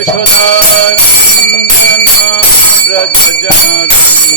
यशोदानन्दना व्रजजनरञ्जना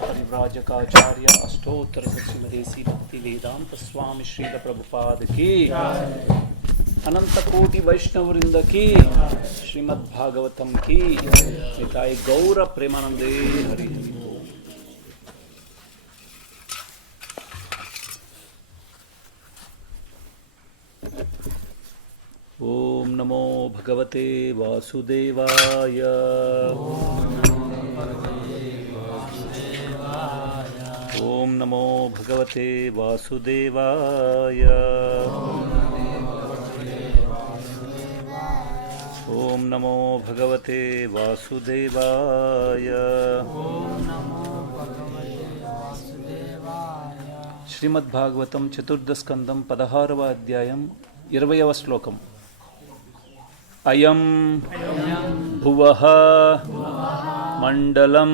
परिव्राजकाचार्य अष्टोत्तर श्रीमदेसी भक्ति वेदांत स्वामी श्रील प्रभुपाद की अनंत कोटि वैष्णव वृंद की श्रीमद् भागवतम की निताय गौर प्रेमानंदे हरि हरि। ओम नमो भगवते वासुदेवाय। ओम नमो भगवते वासुदेवाय। ओम नमो भगवते वासुदेवाय। श्रीमद्भागवतं चतुर्दस्कंदं 16వ అధ్యాయం 20వ శ్లోకం। अयं भुवः मंडलम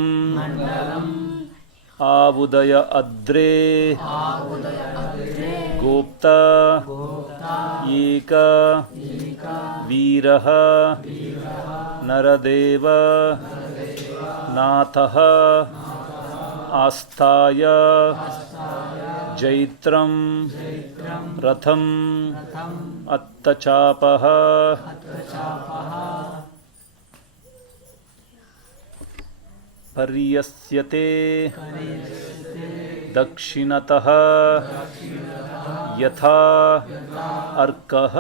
आउदय अद्रे गोप्ता एक वीरः नरदेव नाथः आस्थाय जैत्रं रथं अत्तचापः पर्यस्यते दक्षिणतः यथा अर्कः।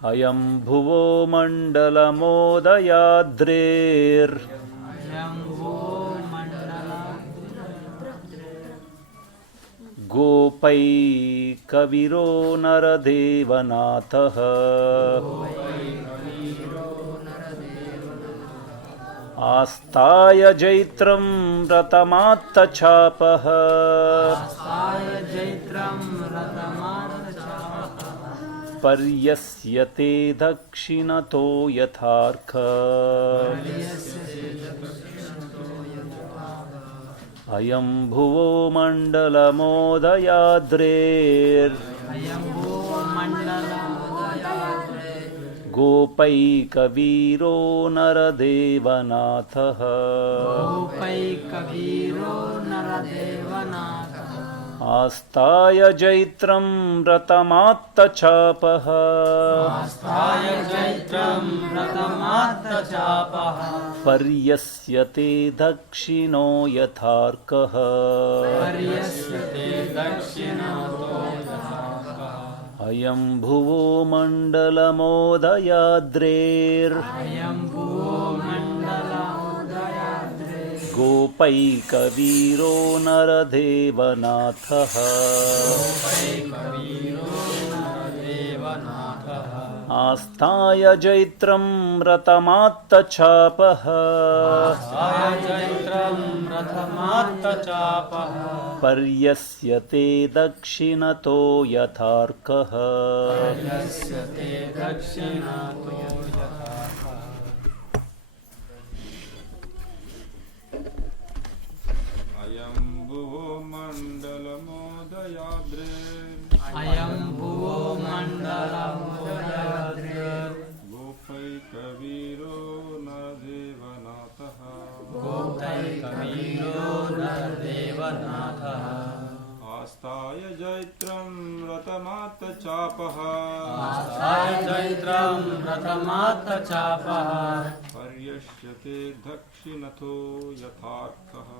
अयं भुवो मंडलमोदयाद्रेर् गोपै कविरो नरदेवनाथः। आस्ताय जैत्रं रथमात्तचापः। पर्यस्यते दक्षिणतो यथार्थ अयं भुवो मण्डलमोदयाद्रेर् गोपैकवीरो नरदेवनाथः आस्ताय जैत्रं व्रतमात्तचापः पर्यस्यते दक्षिणो यथार्कः अयं भुवो मण्डलमोदयाद्रेर् गोपैकवीरो नरदेवनाथः आस्थाय जैत्रं रथमात्तचापः पर्यस्यते दक्षिणतो यथार्कः अयं भुवो मण्डलमोदयाद्रेर् गोपैकवीरो नरदेवनाथः आस्ताय जैत्रं रथमात्तचापः पर्यस्यते दक्षिणतो यथार्कः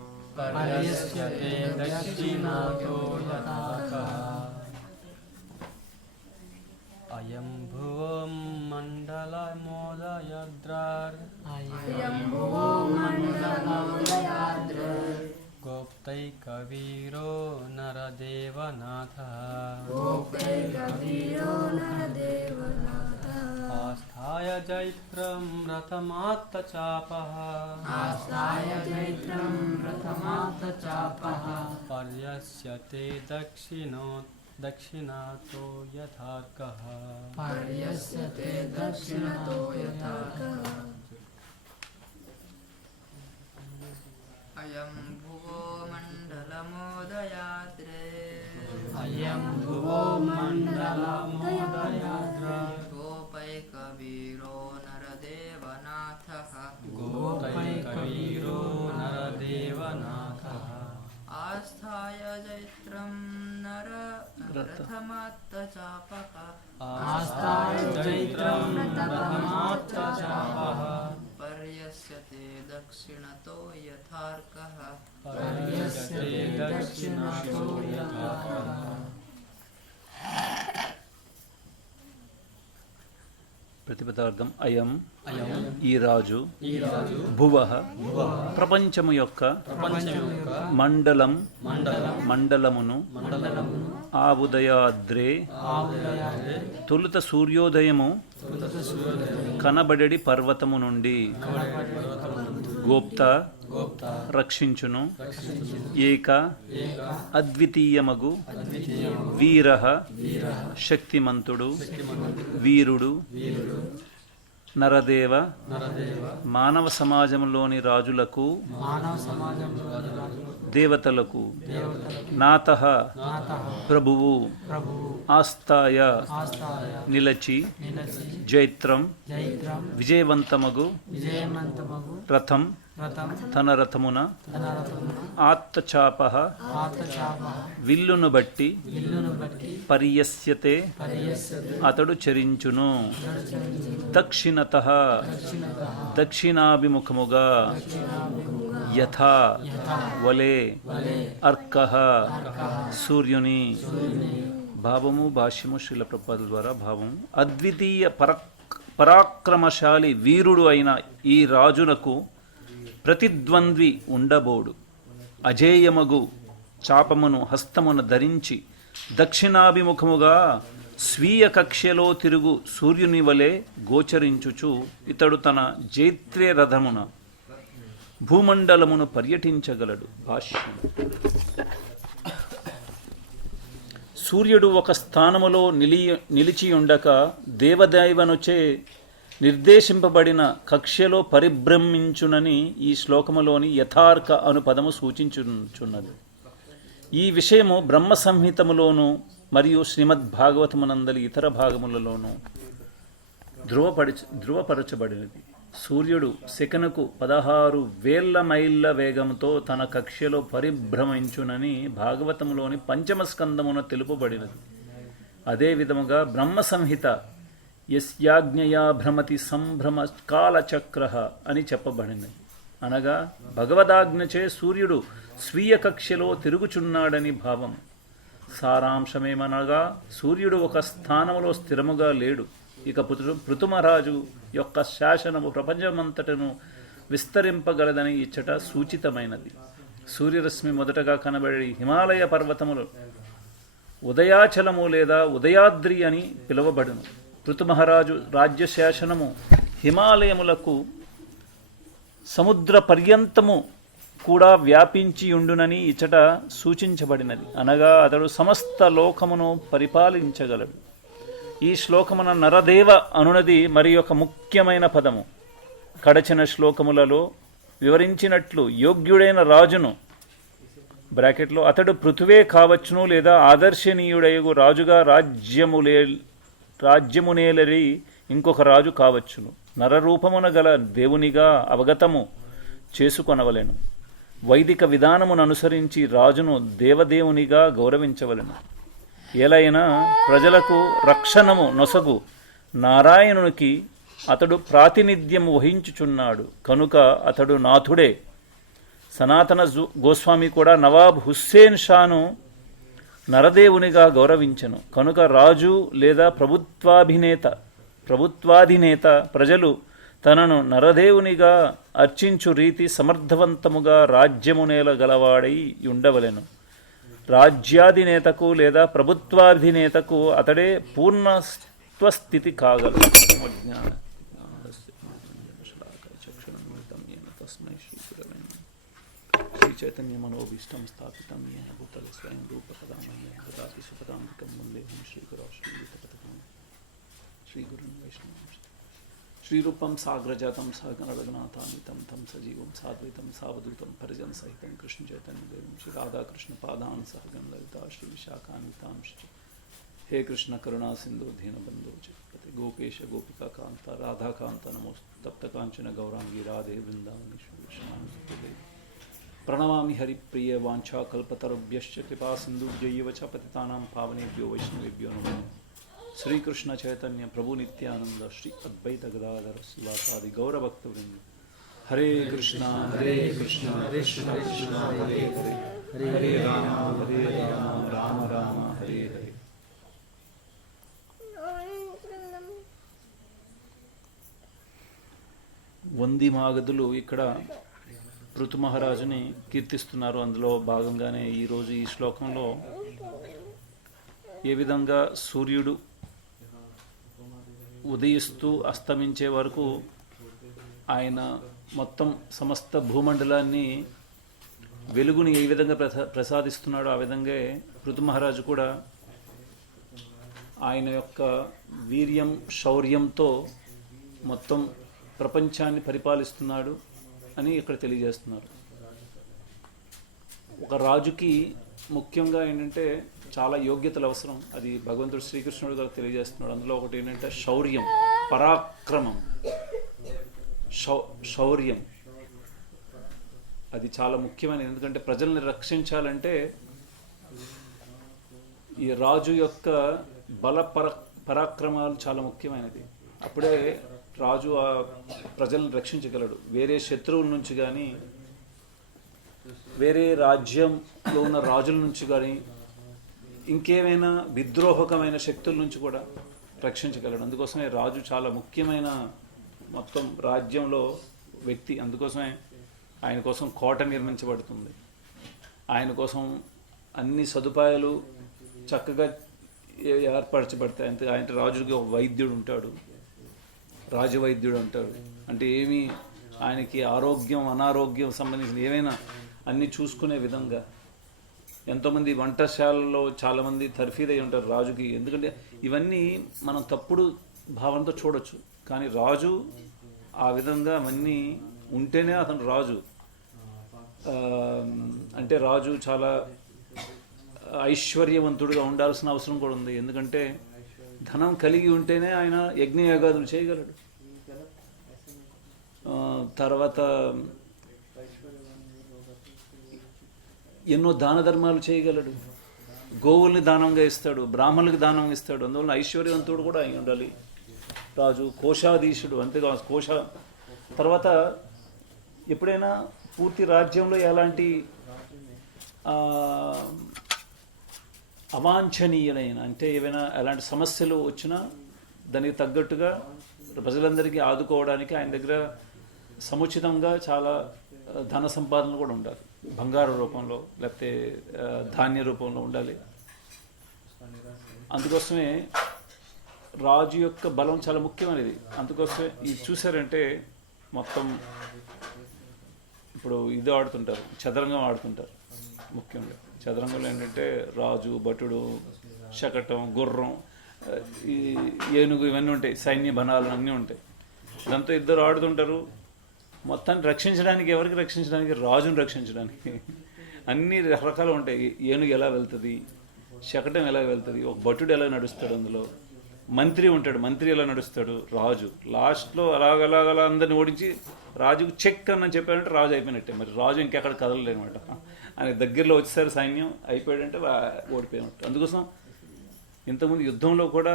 अयं भुवो मण्डलमोदयाद्रेर् गोप्तैकवीरो नरदेवनाथः आस्थाय जैत्रं रथमात्तचापः पर्यस्यते दक्षिणातो यथार्कः अयं भुवो मण्डलमोदयाद्रेर् गोपैकवीरो नरदेवनाथः आस्थाय जैत्रं रथमात्तचापः पर्यस्यते दक्षिणतो यथार्कः ప్రతిపదార్థం అయం ఈ రాజు భువః ప్రపంచము యొక్క మండలమును ఆ ఉదయాద్రే తొలుత సూర్యోదయము కనబడెడి పర్వతము నుండి గోప్త రక్షించును ఏక అద్వితీయమగు వీరః శక్తిమంతుడు వీరుడు నరదేవ మానవ సమాజంలోని రాజులకు దేవతలకు నాథః ప్రభువు ఆస్థాయ నిలచి జైత్రం విజయవంతమగు రథం తన రథమున ఆత్తచాపః విల్లును బట్టి పర్యస్యతే అతడు చరించును దక్షిణతః దక్షిణాభిముఖముగా యథా వలే అర్కః సూర్యుని భావము భాష్యము శ్రీల ప్రభుపాదుల ద్వారా భావము అద్వితీయ పరాక్రమశాలి వీరుడు అయిన ఈ రాజునకు ప్రతిద్వంద్వి ఉండబోడు. అజేయమగు చాపమును హస్తమున ధరించి దక్షిణాభిముఖముగా స్వీయ కక్ష్యలో తిరుగు సూర్యుని వలె గోచరించుచు ఇతడు తన జైత్ర్య రథమున భూమండలమును పర్యటించగలడు. భాష్యం. సూర్యుడు ఒక స్థానములో నిలిచియుండక దేవదైవనుచే నిర్దేశింపబడిన కక్ష్యలో పరిభ్రమించునని ఈ శ్లోకములోని యథార్క అను పదము సూచించుచున్నది. ఈ విషయము బ్రహ్మ సంహితములోను మరియు శ్రీమద్భాగవతమునందలి ఇతర భాగములలోనూ ధృవపరచబడినది. సూర్యుడు సెకనుకు 16,000 మైళ్ళ వేగంతో తన కక్ష్యలో పరిభ్రమించునని భాగవతములోని పంచమ స్కందమున తెలుపబడినది. అదే విధముగా బ్రహ్మ సంహిత యస్యాజ్ఞయా భ్రమతి సంభ్రమ కాలచక్ర అని చెప్పబడినది. అనగా భగవదాజ్ఞచే సూర్యుడు స్వీయ కక్ష్యలో తిరుగుచున్నాడని భావం. సారాంశమేమనగా సూర్యుడు ఒక స్థానములో స్థిరముగా లేడు. ఇక పృథుమరాజు యొక్క శాసనము ప్రపంచమంతటను విస్తరింపగలదని ఇచ్చట సూచితమైనది. సూర్యరశ్మి మొదటగా కనబడి హిమాలయ పర్వతములు ఉదయాచలము లేదా ఉదయాద్రి అని పిలువబడును. పృథుమహారాజు రాజ్య శాసనము హిమాలయములకు సముద్ర పర్యంతము కూడా వ్యాపించి ఉండునని ఇచ్చట సూచించబడినది. అనగా అతడు సమస్త లోకమును పరిపాలించగలడు. ఈ శ్లోకమున నరదేవ అనునది మరి ఒక ముఖ్యమైన పదము. కడచిన శ్లోకములలో వివరించినట్లు యోగ్యుడైన రాజును బ్రాకెట్లో అతడు పృథువే కావచ్చును లేదా ఆదర్శనీయుడైగు రాజుగా రాజ్యమునేలరి ఇంకొక రాజు కావచ్చును. నరరూపమున గల దేవునిగా అవగతము చేసుకొనవలెను. వైదిక విధానమును అనుసరించి రాజును దేవదేవునిగా గౌరవించవలెను. ఏలైనా ప్రజలకు రక్షణము నొసగు నారాయణునికి అతడు ప్రాతినిధ్యము వహించుచున్నాడు కనుక అతడు నాథుడే. సనాతన గోస్వామి కూడా నవాబ్ హుస్సేన్ షాను నరదేవునిగా గౌరవించెను. కనుక రాజు లేదా ప్రభుత్వాధినేత ప్రజలు తనను నరదేవునిగా అర్చించు రీతి సమర్థవంతముగా రాజ్యమునేల గలవాడై ఉండవలెను. రాజ్యాధినేతకు లేదా ప్రభుత్వాధినేతకు అతడే పూర్ణత్వస్థితి కాగలడు. శ్రీ చైతన్య మనోభీష్టం స్థాపితం ఏన భూతలే స్వయం రూపకదామయ్య దదాతి సుపదాంతికం వందేహం శ్రీగురాశ్రీయుతపథకం శ్రీగురుం వైష్ణవం శ్రీరూపం సాగ్రజాతం సహగణ రఘునాథాన్వితం తం సజీవం సాద్వైతం సావధూతం పరిజన సహితం కృష్ణ చైతన్య దేవం శ్రీ రాధాకృష్ణ పాదాన్ సహగణ లలితా శ్రీ విశాఖాన్వితాం హే కృష్ణ కరుణా సింధు దీనబంధు జగపతి గోపేశ గోపికా కాంత రాధాకాంత నమోస్తు తప్తకాంచన గౌరాంగి రాధే బృందావని శ్రీ ప్రణమామి హరిప్రియ వాంఛాకల్పతరుభ్యశ్చ కృపా సింధుభ్యైవ చ పతితానాం పావనేభ్యో వైష్ణవేభ్యో నమో. శ్రీకృష్ణ చైతన్య ప్రభు నిత్యానంద శ్రీ అద్వైత గదాధర శివాసాది గౌరభక్తవృంద. హరే కృష్ణ హరే కృష్ణ కృష్ణ కృష్ణ హరే హరే హరే రామ రామ రామ హరే హరే. వంది మాగధులు ఇక్కడ పృథు మహారాజుని కీర్తిస్తున్నారు. అందులో భాగంగానే ఈరోజు ఈ శ్లోకంలో ఏ విధంగా సూర్యుడు ఉదయిస్తూ అస్తమించే వరకు ఆయన మొత్తం సమస్త భూమండలాన్ని వెలుగుని ఏ విధంగా ప్రసాదిస్తున్నాడో ఆ విధంగా పృథు మహారాజు కూడా ఆయన యొక్క వీర్యం శౌర్యంతో మొత్తం ప్రపంచాన్ని పరిపాలిస్తున్నాడు అని ఇక్కడ తెలియజేస్తున్నారు. ఒక రాజుకి ముఖ్యంగా ఏంటంటే చాలా యోగ్యతలు అవసరం. అది భగవంతుడు శ్రీకృష్ణుడు గారు తెలియజేస్తున్నాడు. అందులో ఒకటి ఏంటంటే శౌర్యం, పరాక్రమం. శౌర్యం అది చాలా ముఖ్యమైనది. ఎందుకంటే ప్రజల్ని రక్షించాలంటే ఈ రాజు యొక్క బల పరాక్రమాలు చాలా ముఖ్యమైనది. అప్పుడే రాజు ఆ ప్రజలను రక్షించగలడు. వేరే శత్రువుల నుంచి కానీ వేరే రాజ్యంలో ఉన్న రాజుల నుంచి కానీ ఇంకేమైనా విద్రోహకమైన శక్తుల నుంచి కూడా రక్షించగలడు. అందుకోసమే రాజు చాలా ముఖ్యమైన మొత్తం రాజ్యంలో వ్యక్తి. అందుకోసమే ఆయన కోసం కోట నిర్మించబడుతుంది. ఆయన కోసం అన్ని సదుపాయాలు చక్కగా ఏర్పరచబడతాయి. అంతే ఆయన రాజుకి ఒక వైద్యుడు ఉంటాడు, రాజవైద్యుడు అంటారు. అంటే ఏమి ఆయనకి ఆరోగ్యం అనారోగ్యం సంబంధించిన ఏమైనా అన్నీ చూసుకునే విధంగా ఎంతోమంది వంటశాలలో చాలామంది తర్ఫీద్ అయి ఉంటారు రాజుకి. ఎందుకంటే ఇవన్నీ మనం తప్పుడు భావంతో చూడొచ్చు, కానీ రాజు ఆ విధంగా అవన్నీ ఉంటేనే అతను రాజు. అంటే రాజు చాలా ఐశ్వర్యవంతుడిగా ఉండాల్సిన అవసరం కూడా ఉంది. ఎందుకంటే ధనం కలిగి ఉంటేనే ఆయన యజ్ఞయాగాదులు చేయగలడు. తర్వాత ఎన్నో దాన ధర్మాలు చేయగలడు, గోవుల్ని దానంగా ఇస్తాడు, బ్రాహ్మణులకి దానం ఇస్తాడు. అందువల్ల ఐశ్వర్యవంతుడు కూడా అయి ఉండాలి రాజు. కోశాధీశుడు, అంతేగా కోశ. తర్వాత ఎప్పుడైనా పూర్తి రాజ్యంలో ఎలాంటి అవాంఛనీయులైన అంటే ఏవైనా ఎలాంటి సమస్యలు వచ్చినా దానికి తగ్గట్టుగా ప్రజలందరికీ ఆదుకోవడానికి ఆయన దగ్గర సముచితంగా చాలా ధన సంపాదన కూడా ఉండాలి. బంగారు రూపంలో లేకపోతే ధాన్య రూపంలో ఉండాలి. అందుకోసమే రాజు యొక్క బలం చాలా ముఖ్యమైనది. అందుకోసమే ఇది చూసారంటే మొత్తం ఇప్పుడు ఇది ఆడుతుంటారు, చదరంగం ఆడుతుంటారు. ముఖ్యంగా చదరంగంలో ఏంటంటే రాజు, భటుడు, శకటం, గుర్రం, ఈ ఏనుగు ఇవన్నీ ఉంటాయి, సైన్య బణాలు అన్నీ ఉంటాయి. దాంతో ఇద్దరు ఆడుతుంటారు. మొత్తాన్ని రక్షించడానికి, ఎవరికి రక్షించడానికి? రాజును రక్షించడానికి. అన్ని రకరకాలు ఉంటాయి. ఏనుగు ఎలా వెళ్తుంది, శకటం ఎలా వెళ్తుంది, ఒక భటుడు ఎలా నడుస్తాడు, అందులో మంత్రి ఉంటాడు, మంత్రి ఎలా నడుస్తాడు, రాజు. లాస్ట్లో అలాగలా అందరిని ఓడించి రాజుకు చెక్ అని చెప్పారంటే రాజు అయిపోయినట్టే. మరి రాజు ఇంకెక్కడ కదలలేనమాట. ఆయన దగ్గరలో వచ్చేసరి సైన్యం అయిపోయాడంటే ఓడిపోయినట్టు. అందుకోసం ఇంతకుముందు యుద్ధంలో కూడా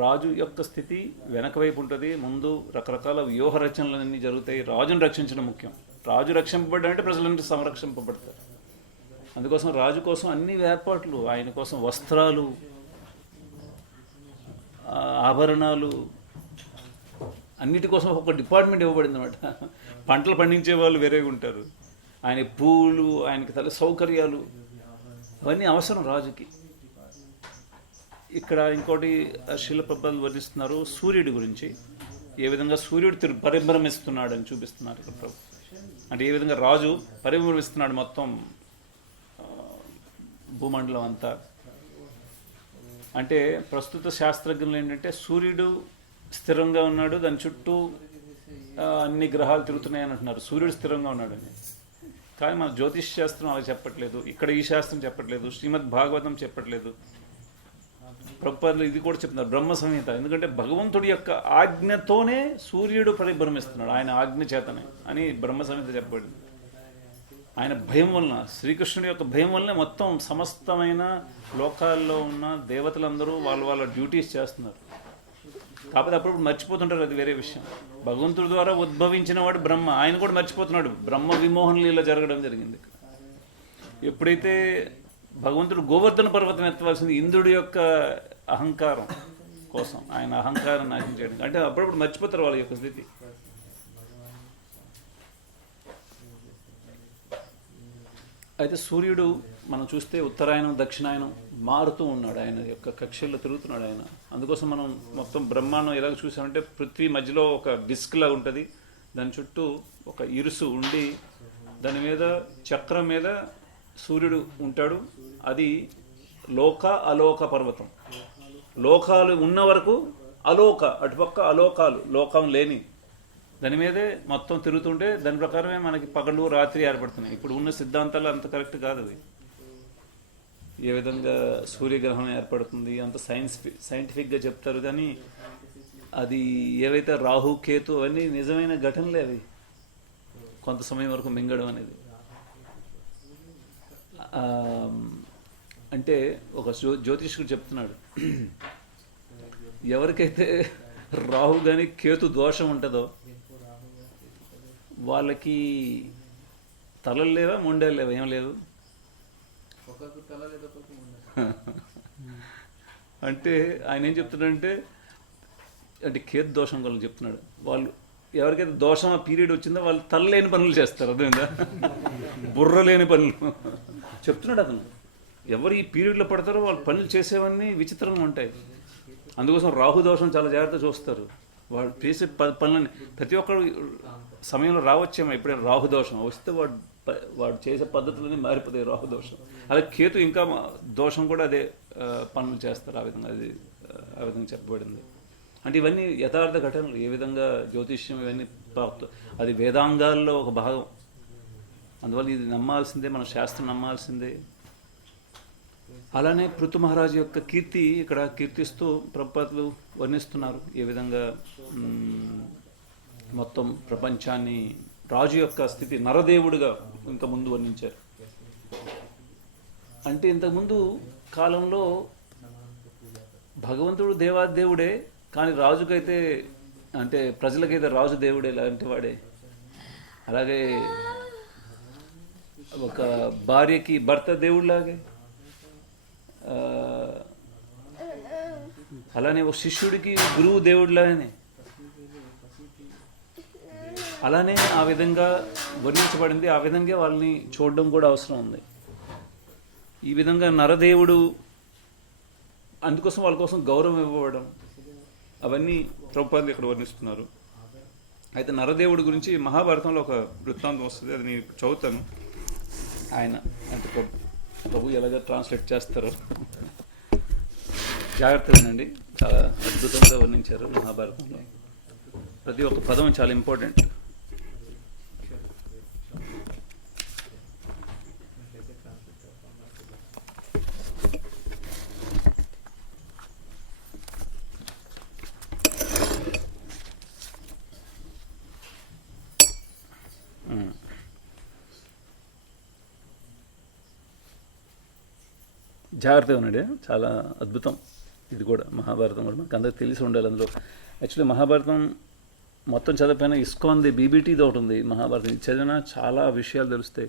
రాజు యొక్క స్థితి వెనక వైపు ఉంటుంది, ముందు రకరకాల వ్యూహ రచనలన్నీ జరుగుతాయి. రాజును రక్షించడం ముఖ్యం. రాజు రక్షింపబడ్డాడంటే ప్రజలంటే సంరక్షింపబడతారు. అందుకోసం రాజు కోసం అన్ని ఏర్పాట్లు, ఆయన కోసం వస్త్రాలు, ఆభరణాలు, అన్నిటి కోసం ఒక డిపార్ట్మెంట్ ఇవ్వబడింది అనమాట. పంటలు పండించే వాళ్ళు వేరేగా ఉంటారు, ఆయన పూలు, ఆయనకి తల సౌకర్యాలు, అవన్నీ అవసరం రాజుకి. ఇక్కడ ఇంకోటి శిల ప్రభుపాదులు వర్ణిస్తున్నారు సూర్యుడి గురించి. ఏ విధంగా సూర్యుడు పరిభ్రమిస్తున్నాడు అని చూపిస్తున్నారు ఇక్కడ ప్రభు. అంటే ఏ విధంగా రాజు పరిభ్రమిస్తున్నాడు మొత్తం భూమండలం అంతా. అంటే ప్రస్తుత శాస్త్రజ్ఞులు ఏంటంటే సూర్యుడు స్థిరంగా ఉన్నాడు, దాని చుట్టూ అన్ని గ్రహాలు తిరుగుతున్నాయని అంటున్నారు. సూర్యుడు స్థిరంగా ఉన్నాడని. కానీ మన జ్యోతిష్ శాస్త్రం అలా చెప్పట్లేదు, ఇక్కడ ఈ శాస్త్రం చెప్పట్లేదు, శ్రీమద్ భాగవతం చెప్పట్లేదు. ప్రభుపాదులు ఇది కూడా చెప్తున్నారు, బ్రహ్మ సంహిత. ఎందుకంటే భగవంతుడి యొక్క ఆజ్ఞతోనే సూర్యుడు పరిభ్రమిస్తున్నాడు, ఆయన ఆజ్ఞ చేతనే అని బ్రహ్మ సంహిత చెప్పబడింది. ఆయన భయం వలన, శ్రీకృష్ణుడి యొక్క భయం వల్లనే మొత్తం సమస్తమైన లోకాల్లో ఉన్న దేవతలందరూ వాళ్ళ డ్యూటీస్ చేస్తున్నారు. కాకపోతే అప్పుడు మర్చిపోతుంటారు, అది వేరే విషయం. భగవంతుడి ద్వారా ఉద్భవించిన వాడు బ్రహ్మ, ఆయన కూడా మర్చిపోతున్నాడు. బ్రహ్మ విమోహన లీల జరగడం జరిగింది. ఎప్పుడైతే భగవంతుడు గోవర్ధన పర్వతం ఎత్తవలసింది ఇంద్రుడి యొక్క అహంకారం కోసం, ఆయన అహంకారం నాశనం చేయడం, అంటే అప్పుడప్పుడు మర్చిపోతారు వాళ్ళ యొక్క స్థితి. అయితే సూర్యుడు మనం చూస్తే ఉత్తరాయణం దక్షిణాయనం మారుతూ ఉన్నాడు, ఆయన యొక్క కక్షల్లో తిరుగుతున్నాడు ఆయన. అందుకోసం మనం మొత్తం బ్రహ్మాండం ఎలాగ చూసామంటే పృథ్వీ మధ్యలో ఒక డిస్క్ లాగా ఉంటుంది, దాని చుట్టూ ఒక ఇరుసు ఉండి దాని మీద చక్రం మీద సూర్యుడు ఉంటాడు. అది లోక అలోక పర్వతం. లోకాలు ఉన్న వరకు అలోక, అటుపక్క అలోకాలు, లోకం లేని దాని మీదే మొత్తం తిరుగుతుంటే దాని ప్రకారమే మనకి పగలు రాత్రి ఏర్పడుతున్నాయి. ఇప్పుడు ఉన్న సిద్ధాంతాలు అంత కరెక్ట్ కాదు. అది ఏ విధంగా సూర్యగ్రహణం ఏర్పడుతుంది అంత సైంటిఫిక్గా చెప్తారు, కానీ అది ఏవైతే రాహు కేతు అవన్నీ నిజమైన ఘటనలే. అవి కొంత సమయం వరకు మింగడం అనేది. అంటే ఒక జ్యోతిష్కుడు చెప్తున్నాడు, ఎవరికైతే రాహు కానీ కేతు దోషం ఉంటుందో వాళ్ళకి తలలు లేవా, ముండేలు లేవా, ఏం లేదు. అంటే ఆయన ఏం చెప్తున్నాడంటే, అంటే కేతు దోషం వల్ల చెప్తున్నాడు, వాళ్ళు ఎవరికైతే దోషం ఆ పీరియడ్ వచ్చిందో వాళ్ళు తల లేని పనులు చేస్తారు, అర్థమైందా, బుర్ర లేని పనులు చెప్తున్నాడు అతను. ఎవరు ఈ పీరియడ్లో పడతారో వాళ్ళు పనులు చేసేవన్నీ విచిత్రంగా ఉంటాయి. అందుకోసం రాహు దోషం చాలా జాగ్రత్త చూస్తారు. వాళ్ళు చేసే పనులని ప్రతి ఒక్కరు సమయంలో రావచ్చేమో, ఎప్పుడైనా రాహు దోషం వస్తే వాడు వాడు చేసే పద్ధతులన్నీ మారిపోతాయి రాహు దోషం. అలాగే కేతు ఇంకా దోషం కూడా అదే పనులు చేస్తారు. ఆ విధంగా అది ఆ విధంగా చెప్పబడింది. అంటే ఇవన్నీ యథార్థ ఘటనలు. ఏ విధంగా జ్యోతిష్యం ఇవన్నీ అది వేదాంగాల్లో ఒక భాగం. అందువల్ల ఇది నమ్మాల్సిందే, మన శాస్త్రం నమ్మాల్సిందే. అలానే పృథు మహారాజు యొక్క కీర్తి ఇక్కడ కీర్తిస్తూ ప్రభుపాదులు వర్ణిస్తున్నారు. ఏ విధంగా మొత్తం ప్రపంచాన్ని రాజు యొక్క స్థితి నరదేవుడిగా ఇంకా ముందు వర్ణించారు. అంటే ఇంతకుముందు కాలంలో భగవంతుడు దేవాదేవుడే, కానీ రాజుకైతే అంటే ప్రజలకైతే రాజు దేవుడే లాంటి వాడే. అలాగే ఒక భార్యకి భర్త దేవుడిలాగే, అలానే ఒక శిష్యుడికి గురువు దేవుడిలాగానే, అలానే ఆ విధంగా వర్ణించబడింది. ఆ విధంగా వాళ్ళని చూడడం కూడా అవసరం ఉంది. ఈ విధంగా నరదేవుడు, అందుకోసం వాళ్ళ కోసం గౌరవం ఇవ్వడం, అవన్నీ ప్రభుపాదులు ఇక్కడ వర్ణిస్తున్నారు. అయితే నరదేవుడి గురించి మహాభారతంలో ఒక వృత్తాంతం వస్తుంది, అది నేను చదువుతాను. ఆయన అంటే ప్రభు ఎలాగ ట్రాన్స్లేట్ చేస్తారో జాగ్రత్తగా వినండి. చాలా అద్భుతంగా వర్ణించారు మహాభారతంలో. ప్రతి ఒక్క పదం చాలా ఇంపార్టెంట్. జాగ్రత్తగా ఉన్నాడు. చాలా అద్భుతం ఇది కూడా. మహాభారతం కూడా మనకు అందరికి తెలిసి ఉండాలి. అందులో యాక్చువల్లీ మహాభారతం మొత్తం చదివిపోయినా ఇస్కాన్ది బీబీటీది ఒకటి ఉంది మహాభారతం. ఇది చదివినా చాలా విషయాలు తెలుస్తాయి.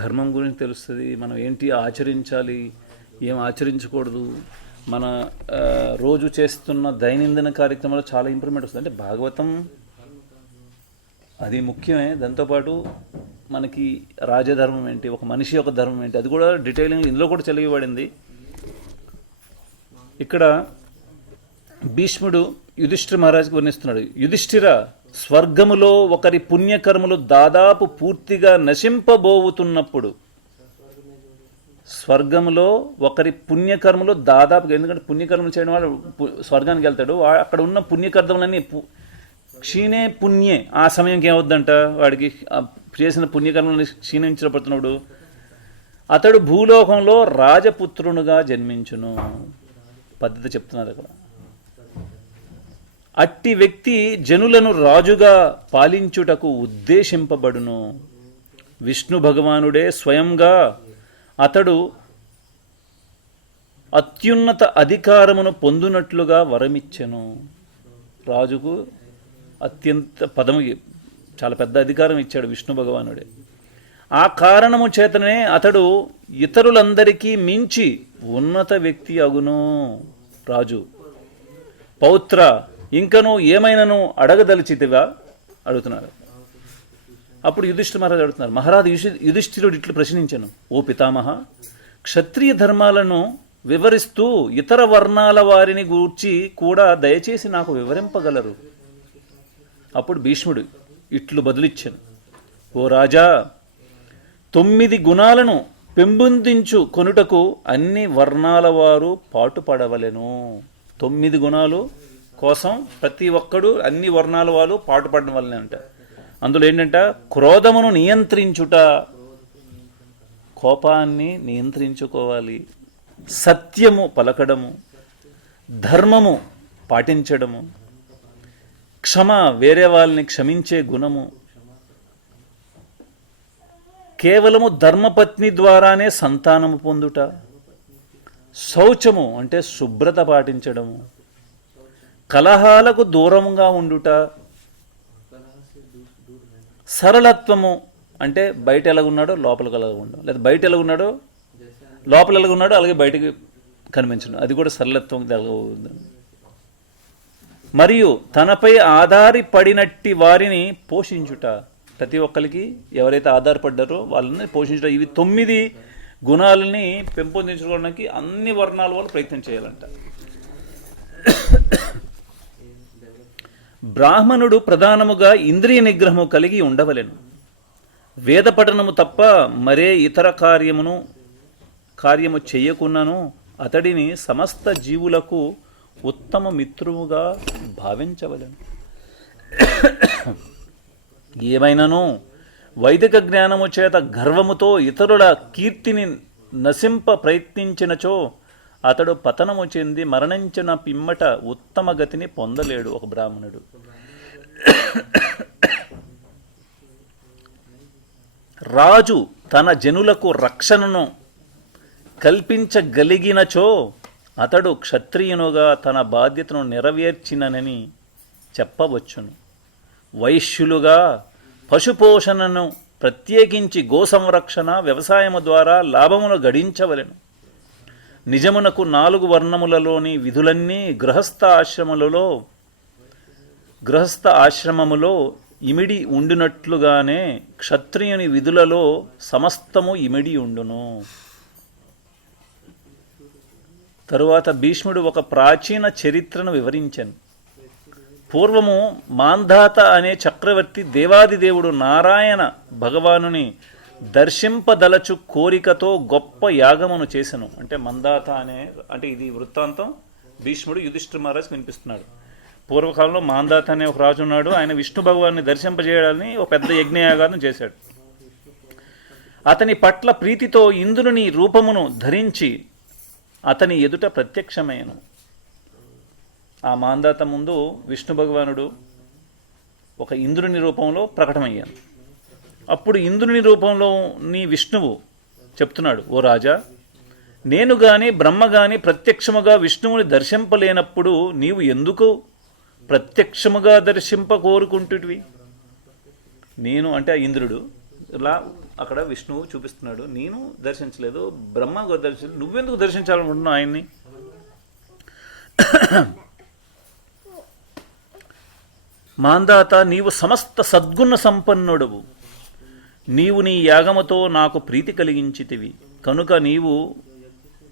ధర్మం గురించి తెలుస్తుంది, మనం ఏంటి ఆచరించాలి, ఏం ఆచరించకూడదు, మన రోజు చేస్తున్న దైనందిన కార్యక్రమాలు చాలా ఇంప్రూవ్మెంట్ వస్తుంది. అంటే భాగవతం అది ముఖ్యమే. దాంతోపాటు మనకి రాజధర్మం ఏంటి, ఒక మనిషి యొక్క ధర్మం ఏంటి, అది కూడా డీటెయిలింగ్ ఇందులో కూడా చదివబడింది. ఇక్కడ భీష్ముడు యుధిష్ఠిర మహారాజుకి వర్ణిస్తున్నాడు. యుధిష్ఠిర, స్వర్గములో ఒకరి పుణ్యకర్మలు దాదాపు పూర్తిగా నశింపబోతున్నప్పుడు, స్వర్గంలో ఒకరి పుణ్యకర్మలు దాదాపుగా, ఎందుకంటే పుణ్యకర్మలు చేయడం వాడు స్వర్గానికి వెళ్తాడు, అక్కడ ఉన్న పుణ్యకర్మలన్నీ క్షీణే పుణ్యే. ఆ సమయంకి ఏమవుద్దంట, వాడికి చేసిన పుణ్యకర్మలను క్షీణించబడుతున్నాడు. అతడు భూలోకంలో రాజపుత్రునుగా జన్మించును. పద్ధతి చెప్తున్నారు అక్కడ. అట్టి వ్యక్తి జనులను రాజుగా పాలించుటకు ఉద్దేశింపబడును. విష్ణు భగవానుడే స్వయంగా అతడు అత్యున్నత అధికారమును పొందునట్లుగా వరమిచ్చెను. రాజుకు అత్యంత పదము, చాలా పెద్ద అధికారం ఇచ్చాడు విష్ణు భగవానుడే. ఆ కారణము చేతనే అతడు ఇతరులందరికీ మించి ఉన్నత వ్యక్తి అగును. రాజు, పౌత్ర, ఇంకను ఏమైనాను అడగదలిచితివా అడుగుతున్నారు. అప్పుడు యుధిష్ఠిర మహారాజు అడుగుతున్నారు. మహారాజు యుధిష్ఠిరుడు ఇట్లు ప్రశ్నించను. ఓ పితామహ, క్షత్రియ ధర్మాలను వివరిస్తూ ఇతర వర్ణాల వారిని గూర్చి కూడా దయచేసి నాకు వివరింపగలరు. అప్పుడు భీష్ముడు ఇట్లు బదులిచ్చాను. ఓ రాజా, 9 గుణాలను పెంపొందించు కొనుటకు అన్ని వర్ణాల వారు పాటుపడవలెను. 9 గుణాలు కోసం ప్రతి ఒక్కడు అన్ని వర్ణాల వాళ్ళు పాటుపడడం వల్లనే అంట. అందులో ఏంటంట, క్రోధమును నియంత్రించుట, కోపాన్ని నియంత్రించుకోవాలి, సత్యము పలకడము, ధర్మము పాటించడము, క్షమ, వేరే వాళ్ళని క్షమించే గుణము, కేవలము ధర్మపత్ని ద్వారానే సంతానము పొందుట, శౌచము అంటే శుభ్రత పాటించడము, కలహాలకు దూరంగా ఉండుట, సరళత్వము అంటే బయట ఎలాగున్నాడో లోపలికి ఎలాగ ఉండడం, లేదా బయట ఎలాగున్నాడో లోపల ఎలాగున్నాడో అలాగే బయటకు కనిపించడం, అది కూడా సరళత్వం ఉంది. మరియు తనపై ఆధారపడినట్టి వారిని పోషించుట, ప్రతి ఒక్కరికి ఎవరైతే ఆధారపడ్డారో వాళ్ళని పోషించుట. ఇవి 9 గుణాలని పెంపొందించుకోవడానికి అన్ని వర్ణాల వాళ్ళు ప్రయత్నం చేయాలంట. బ్రాహ్మణుడు ప్రధానముగా ఇంద్రియ నిగ్రహము కలిగి ఉండవలెను. వేద పఠనము తప్ప మరే ఇతర కార్యము చెయ్యకున్నను అతడిని సమస్త జీవులకు ఉత్తమ మిత్రువుగా భావించవలెను. ఏమైనను వైదిక జ్ఞానము చేత గర్వముతో ఇతరుల కీర్తిని నశింప ప్రయత్నించినచో అతడు పతనము చెంది మరణించిన పిమ్మట ఉత్తమ గతిని పొందలేడు. ఒక బ్రాహ్మణుడు రాజు తన జనులకు రక్షణను కల్పించగలిగినచో అతడు క్షత్రియునుగా తన బాధ్యతను నెరవేర్చినని చెప్పవచ్చును. వైశ్యులుగా పశుపోషణను ప్రత్యేకించి గోసంరక్షణ వ్యవసాయము ద్వారా లాభమును గడించవలెను. నిజమునకు 4 వర్ణములలోని విధులన్నీ గృహస్థ ఆశ్రమములో ఇమిడి ఉండినట్లుగానే క్షత్రియుని విధులలో సమస్తము ఇమిడి ఉండును. తరువాత భీష్ముడు ఒక ప్రాచీన చరిత్రను వివరించాను. పూర్వము మాంధాత అనే చక్రవర్తి దేవాదిదేవుడు నారాయణ భగవానుని దర్శింపదలచు కోరికతో గొప్ప యాగమును చేసెను. అంటే మందాత అంటే ఇది వృత్తాంతం భీష్ముడు యుధిష్ఠిర మహారాజుకు వినిపిస్తున్నాడు. పూర్వకాలంలో మాందాత అనే ఒక రాజు ఉన్నాడు. ఆయన విష్ణు భగవాన్ని దర్శింపజేయడాన్ని ఒక పెద్ద యజ్ఞయాగాన్ని చేశాడు. అతని పట్ల ప్రీతితో ఇంద్రుని రూపమును ధరించి అతని ఎదుట ప్రత్యక్షమయ్యను. ఆ మాందాత ముందు విష్ణు భగవానుడు ఒక ఇంద్రుని రూపంలో ప్రకటమయ్యాను. అప్పుడు ఇంద్రుని రూపంలో నీ విష్ణువు చెప్తున్నాడు, ఓ రాజా, నేను గాని బ్రహ్మ గాని ప్రత్యక్షముగా విష్ణువుని దర్శింపలేనప్పుడు నీవు ఎందుకు ప్రత్యక్షముగా దర్శింప కోరుకుంటువి? నేను అంటే ఇంద్రుడు ఇలా అక్కడ విష్ణువు చూపిస్తున్నాడు. నేను దర్శించలేదు, బ్రహ్మ దర్శించలేదు, నువ్వెందుకు దర్శించాలనుకుంటున్నావు ఆయన్ని? మాందాత, నీవు సమస్త సద్గుణ సంపన్నుడవు. నీవు నీ యాగముతో నాకు ప్రీతి కలిగించితివి కనుక నీవు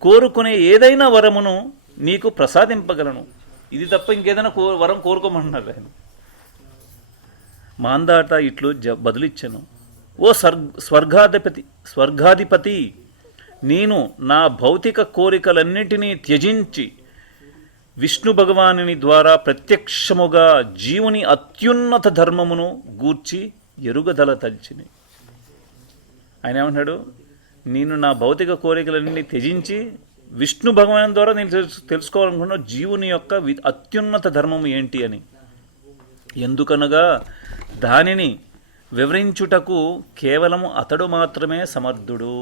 కోరుకునే ఏదైనా వరమును నీకు ప్రసాదింపగలను. ఇది తప్ప ఇంకేదైనా వరం కోరుకోమన్నారు ఆయన. మాందాత ఇట్లు బదులిచ్చెను, ఓ స్వర్గాధిపతి, నేను నా భౌతిక కోరికలన్నింటినీ త్యజించి విష్ణు భగవానుని ద్వారా ప్రత్యక్షముగా జీవుని అత్యున్నత ధర్మమును గూర్చి ఎరుగదల తల్చిని. ఆయన ఏమంటాడు, నేను నా భౌతిక కోరికలన్నీ త్యజించి విష్ణు భగవాను ద్వారా నేను తెలుసుకోవాలనుకున్న జీవుని యొక్క అత్యున్నత ధర్మము ఏంటి అని. ఎందుకనగా దానిని వివరించుటకు కేవలము అతడు మాత్రమే సమర్థుడు,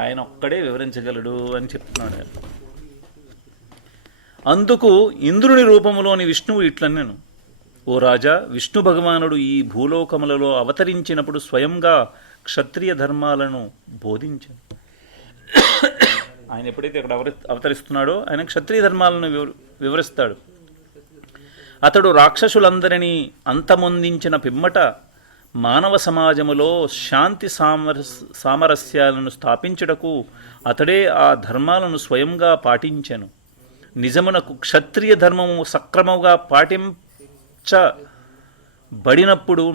ఆయన ఒక్కడే వివరించగలడు అని చెప్తున్నాడు. అందుకు ఇంద్రుని రూపములోని విష్ణువు ఇట్లన్నాను, ఓ రాజా, విష్ణు భగవానుడు ఈ భూలోకములలో అవతరించినప్పుడు స్వయంగా క్షత్రియ ధర్మాలను బోధించాడు. ఆయన ఎప్పుడైతే ఇక్కడ అవతరిస్తున్నాడో ఆయన క్షత్రియ ధర్మాలను వివరిస్తాడు. అతడు రాక్షసులందరినీ అంతమొందించిన పిమ్మట మానవ సమాజములో శాంతి సామరస్యాలను స్థాపించుటకు అతడే ఆ ధర్మాలను స్వయంగా పాటించెను. నిజమునకు క్షత్రియ ధర్మము సక్రమంగా పాటించబడినప్పుడు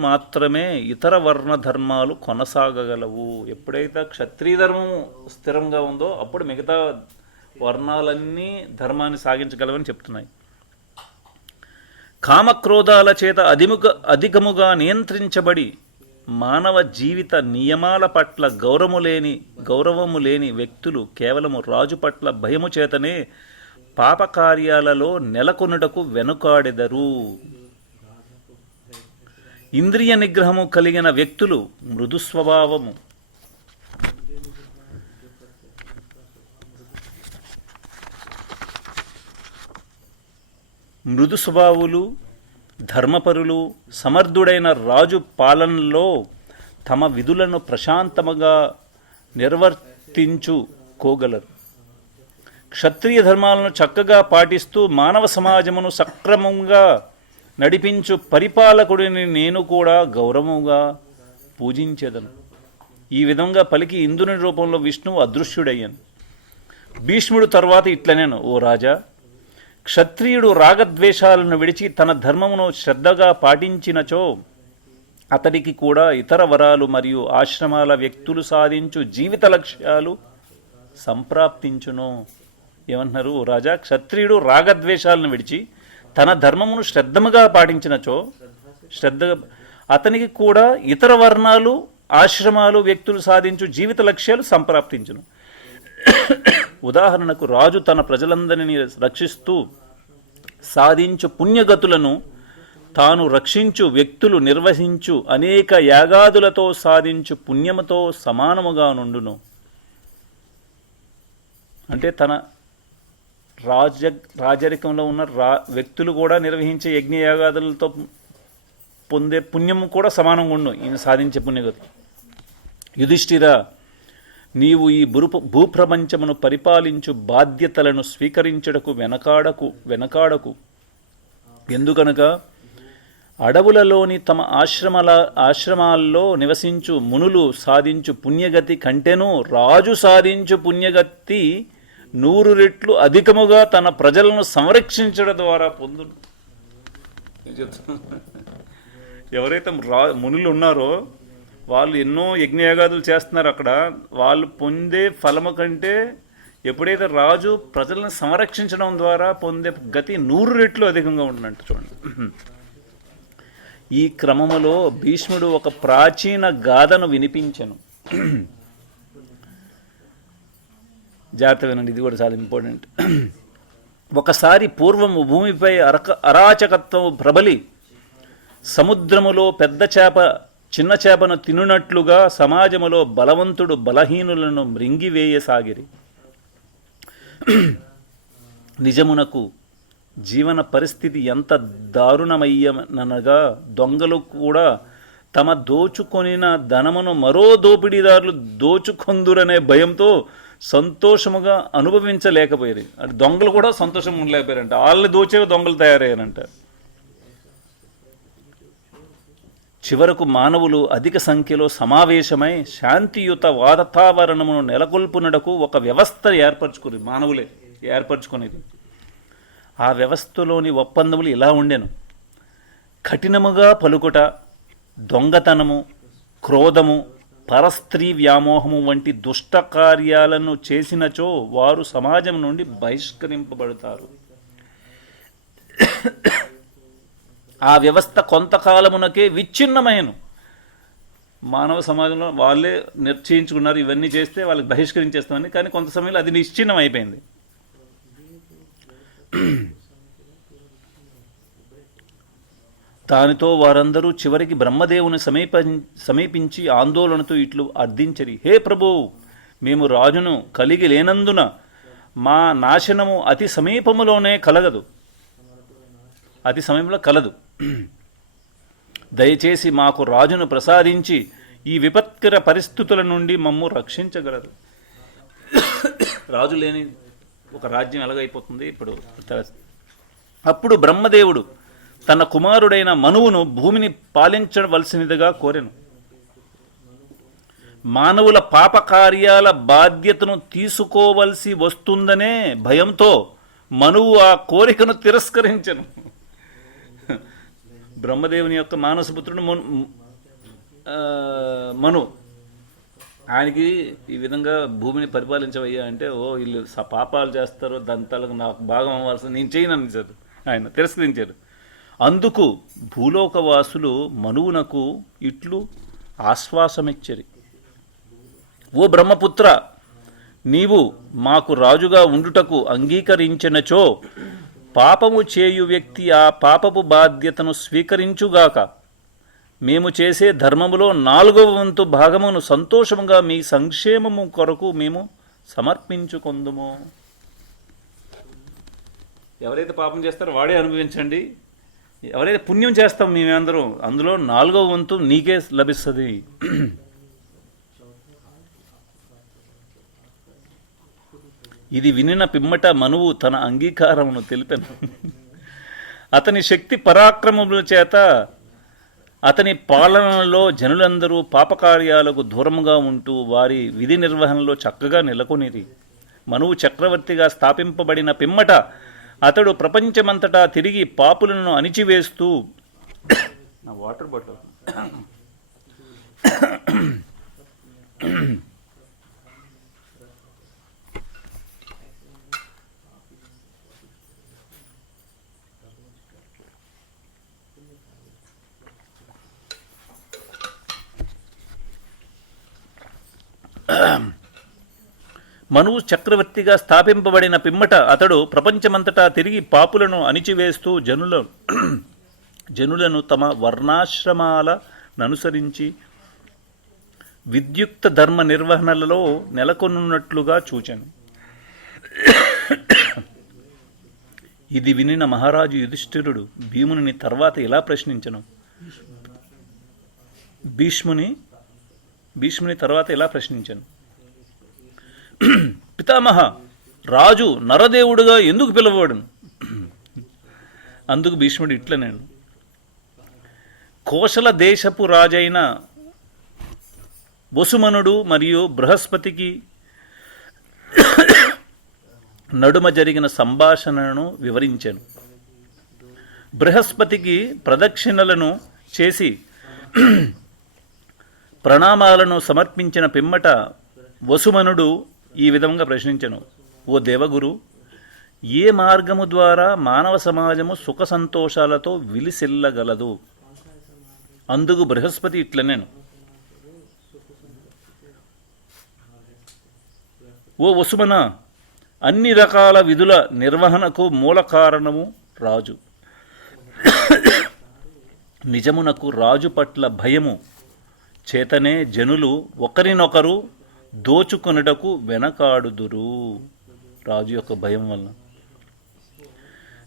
మాత్రమే ఇతర వర్ణ ధర్మాలు కొనసాగగలవు. ఎప్పుడైతే క్షత్రియ ధర్మము స్థిరంగా ఉందో అప్పుడు మిగతా వర్ణాలన్నీ ధర్మాన్ని సాగించగలవని చెప్తున్నాయి. కామక్రోధాల చేత అధికముగా నియంత్రించబడి మానవ జీవిత నియమాల పట్ల గౌరవము లేని వ్యక్తులు కేవలము రాజు పట్ల భయము చేతనే పాపకార్యాలలో నెలకొనుటకు వెనుకాడెదరు. ఇంద్రియ నిగ్రహము కలిగిన వ్యక్తులు మృదు స్వభావులు, ధర్మపరులు, సమర్థుడైన రాజు పాలనలో తమ విధులను ప్రశాంతముగా నిర్వర్తించుకోగలరు. క్షత్రియ ధర్మాలను చక్కగా పాటిస్తూ మానవ సమాజమును సక్రమంగా నడిపించు పరిపాలకుడిని నేను కూడా గౌరవముగా పూజించేదను. ఈ విధంగా పలికి ఇంద్రుని రూపంలో విష్ణువు అదృశ్యుడయ్యాను. భీష్ముడు తర్వాత ఇట్లనేను, ఓ రాజా, క్షత్రియుడు రాగద్వేషాలను విడిచి తన ధర్మమును శ్రద్ధగా పాటించినచో అతడికి కూడా ఇతర వరాలు మరియు ఆశ్రమాల వ్యక్తులు సాధించు జీవిత లక్ష్యాలు సంప్రాప్తించును. ఏమంటున్నారు? రాజా, క్షత్రియుడు రాగద్వేషాలను విడిచి తన ధర్మమును శ్రద్ధముగా పాటించినచో అతనికి కూడా ఇతర వర్ణాలు ఆశ్రమాలు వ్యక్తులు సాధించు జీవిత లక్ష్యాలు సంప్రాప్తించును. ఉదాహరణకు రాజు తన ప్రజలందరినీ రక్షిస్తూ సాధించు పుణ్యగతులను తాను రక్షించు వ్యక్తులు నిర్వహించు అనేక యాగాదులతో సాధించు పుణ్యముతో సమానముగా నుండును. అంటే తన రాజరికంలో ఉన్న వ్యక్తులు కూడా నిర్వహించే యజ్ఞయాగాదులతో పొందే పుణ్యము కూడా సమానంగా ఉండు ఈయన సాధించే పుణ్యగతులు. యుధిష్ఠిరా, నీవు ఈ భూప్రపంచమును పరిపాలించు బాధ్యతలను స్వీకరించుటకు వెనకాడకు. ఎందుకనగా అడవులలోని తమ ఆశ్రమాల్లో నివసించు మునులు సాధించు పుణ్యగతి కంటెను రాజు సాధించు పుణ్యగతి 100 రెట్లు అధికముగా తన ప్రజలను సంరక్షించడం ద్వారా పొందును. ఎవరైతే మునులు ఉన్నారో వాళ్ళు ఎన్నో యజ్ఞయాగాదులు చేస్తున్నారు. అక్కడ వాళ్ళు పొందే ఫలము కంటే ఎప్పుడైతే రాజు ప్రజలను సంరక్షించడం ద్వారా పొందే గతి 100 రెట్లు అధికంగా ఉంటుందంట. చూడండి, ఈ క్రమములో భీష్ముడు ఒక ప్రాచీన గాథను వినిపించెను. జాగ్రత్త వినండి, ఇది కూడా చాలా ఇంపార్టెంట్. ఒకసారి పూర్వము భూమిపై అరాచకత్వము ప్రబలి సముద్రములో పెద్ద చేప చిన్న చేపను తినునట్లుగా సమాజములో బలవంతుడు బలహీనులను మృంగివేయసాగిరి. నిజమునకు జీవన పరిస్థితి ఎంత దారుణమయ్యనగా దొంగలు కూడా తమ దోచుకొనిన ధనమును మరో దోపిడీదారులు దోచుకొందురనే భయంతో సంతోషముగా అనుభవించలేకపోయారు. అంటే దొంగలు కూడా సంతోషం ఉండలేకపోయారంట. వాళ్ళు దోచే దొంగలు తయారయ్యారంట. చివరకు మానవులు అధిక సంఖ్యలో సమావేశమై శాంతియుత వాతావరణమును నెలకొల్పునడకు ఒక వ్యవస్థ ఏర్పరచుకుని మానవులే ఏర్పరచుకునేది. ఆ వ్యవస్థలోని ఒప్పందములు ఇలా ఉండెను: కఠినముగా పలుకుట, దొంగతనము, క్రోధము, పరస్త్రీ వ్యామోహము వంటి దుష్ట కార్యాలను చేసినచో వారు సమాజం నుండి బహిష్కరింపబడతారు. ఆ వ్యవస్థ కొంతకాలమునకే విచ్ఛిన్నమైనను. మానవ సమాజంలో వాళ్ళే నిశ్చయించుకున్నారు ఇవన్నీ చేస్తే వాళ్ళకి బహిష్కరించేస్తామని. కానీ కొంత సమయంలో అది నిశ్చిన్నం అయిపోయింది. దానితో వారందరూ చివరికి బ్రహ్మదేవుని సమీపించి ఆందోళనతో ఇట్లు అర్థించరి: హే ప్రభు, మేము రాజును కలిగి లేనందున మా నాశనము అతి సమీపంలో కలదు. దయచేసి మాకు రాజును ప్రసాదించి ఈ విపత్కర పరిస్థితుల నుండి మమ్ము రక్షించగలరు. రాజు లేని ఒక రాజ్యం ఎలాగైపోతుంది ఇప్పుడు. అప్పుడు బ్రహ్మదేవుడు తన కుమారుడైన మనువును భూమిని పాలించవలసినదిగా కోరెను. మానవుల పాపకార్యాల బాధ్యతను తీసుకోవలసి వస్తుందనే భయంతో మనువు ఆ కోరికను తిరస్కరించెను. బ్రహ్మదేవుని యొక్క మానసపుత్రుడు మను. ఆయనకి ఈ విధంగా భూమిని పరిపాలించవయ్యా అంటే, వీళ్ళు పాపాలు చేస్తారు, దాని తలకు నాకు భాగం అవ్వాల్సింది, నేను చేయనని ఆయన తిరస్కరించారు. అందుకు భూలోకవాసులు మనువునకు ఇట్లు ఆశ్వాసమిచ్చరి: ఓ బ్రహ్మపుత్ర, నీవు మాకు రాజుగా ఉండుటకు అంగీకరించినచో పాపము చేయు వ్యక్తి ఆ పాపపు బాధ్యతను స్వీకరించుగాక. మేము చేసే ధర్మములో 4వ వంతు భాగమును సంతోషముగా మీ సంక్షేమము కొరకు మేము సమర్పించుకొందుము. ఎవరైతే పాపం చేస్తారో వాడే అనుభవించండి, ఎవరైతే పుణ్యం చేస్తాం మేమందరం అందులో 4వ వంతు నీకే లభిస్తుంది. ఇది వినిన పిమ్మట మనువు తన అంగీకారమును తెలిపెను. అతని శక్తి పరాక్రమముల చేత అతని పాలనలో జనులందరూ పాపకార్యాలకు దూరముగా ఉంటూ వారి విధి నిర్వహణలో చక్కగా నెలకొనిది. మనువు చక్రవర్తిగా స్థాపింపబడిన పిమ్మట అతడు ప్రపంచమంతటా తిరిగి పాపులను అణిచివేస్తూ వాటర్ బాటిల్ మనువు చక్రవర్తిగా స్థాపింపబడిన పిమ్మట అతడు ప్రపంచమంతటా తిరిగి పాపులను అణిచివేస్తూ జనులను తమ వర్ణాశ్రమాలననుసరించి విద్యుక్త ధర్మ నిర్వహణలలో నెలకొనున్నట్లుగా చూచెను. ఇది వినిన మహారాజు యుధిష్ఠిరుడు భీముని తర్వాత ఇలా ప్రశ్నించను. భీష్ముని తర్వాత ఇలా ప్రశ్నించను. పితామహ, రాజు నరదేవుడుగా ఎందుకు పిలువబడును? అందుకు భీష్ముడు ఇట్లనేను. కోశల దేశపు రాజైన వసుమనుడు మరియు బృహస్పతికి నడుమ జరిగిన సంభాషణను వివరించాను. బృహస్పతికి ప్రదక్షిణలను చేసి ప్రణామాలను సమర్పించిన పిమ్మట వసుమనుడు ఈ విధంగా ప్రశ్నించెను. ఓ దేవగురు, ఏ మార్గము ద్వారా మానవ సమాజము సుఖ సంతోషాలతో విలిసిల్లగలదు? అందుకు బృహస్పతి ఇట్లనేను. ఓ వసుమన, అన్ని రకాల విధుల నిర్వహణకు మూల కారణము రాజు. నిజమునకు రాజు పట్ల భయము చేతనే జనులు ఒకరినొకరు దోచుకొనుటకు వెనకాడుదురు. రాజు యొక్క భయం వలన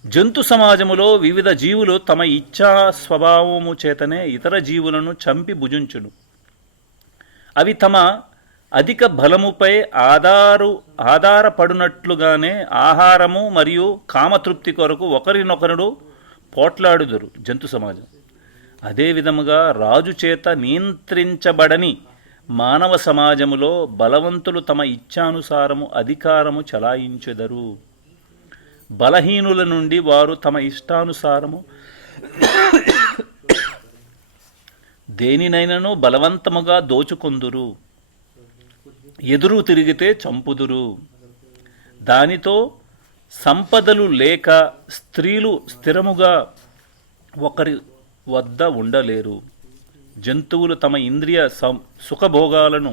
జంతు సమాజములో వివిధ జీవులు తమ ఇచ్ఛా స్వభావము చేతనే ఇతర జీవులను చంపి భుజించును. అవి తమ అధిక బలముపై ఆధారపడినట్లుగానే ఆహారము మరియు కామతృప్తి కొరకు ఒకరినొకరు పోట్లాడుదురు జంతు సమాజం. అదే విధముగా రాజు చేత నియంత్రించబడని మానవ సమాజములో బలవంతులు తమ ఇచ్ఛానుసారము అధికారము చలాయించెదరు. బలహీనుల నుండి వారు తమ ఇష్టానుసారము దేనినైనను బలవంతముగా దోచుకొందురు. ఎదురు తిరిగితే చంపుదురు. దానితో సంపదలు లేక స్త్రీలు స్థిరముగా ఒకరి వద్ద ఉండలేరు. జంతువులు తమ ఇంద్రియ సుఖభోగాలను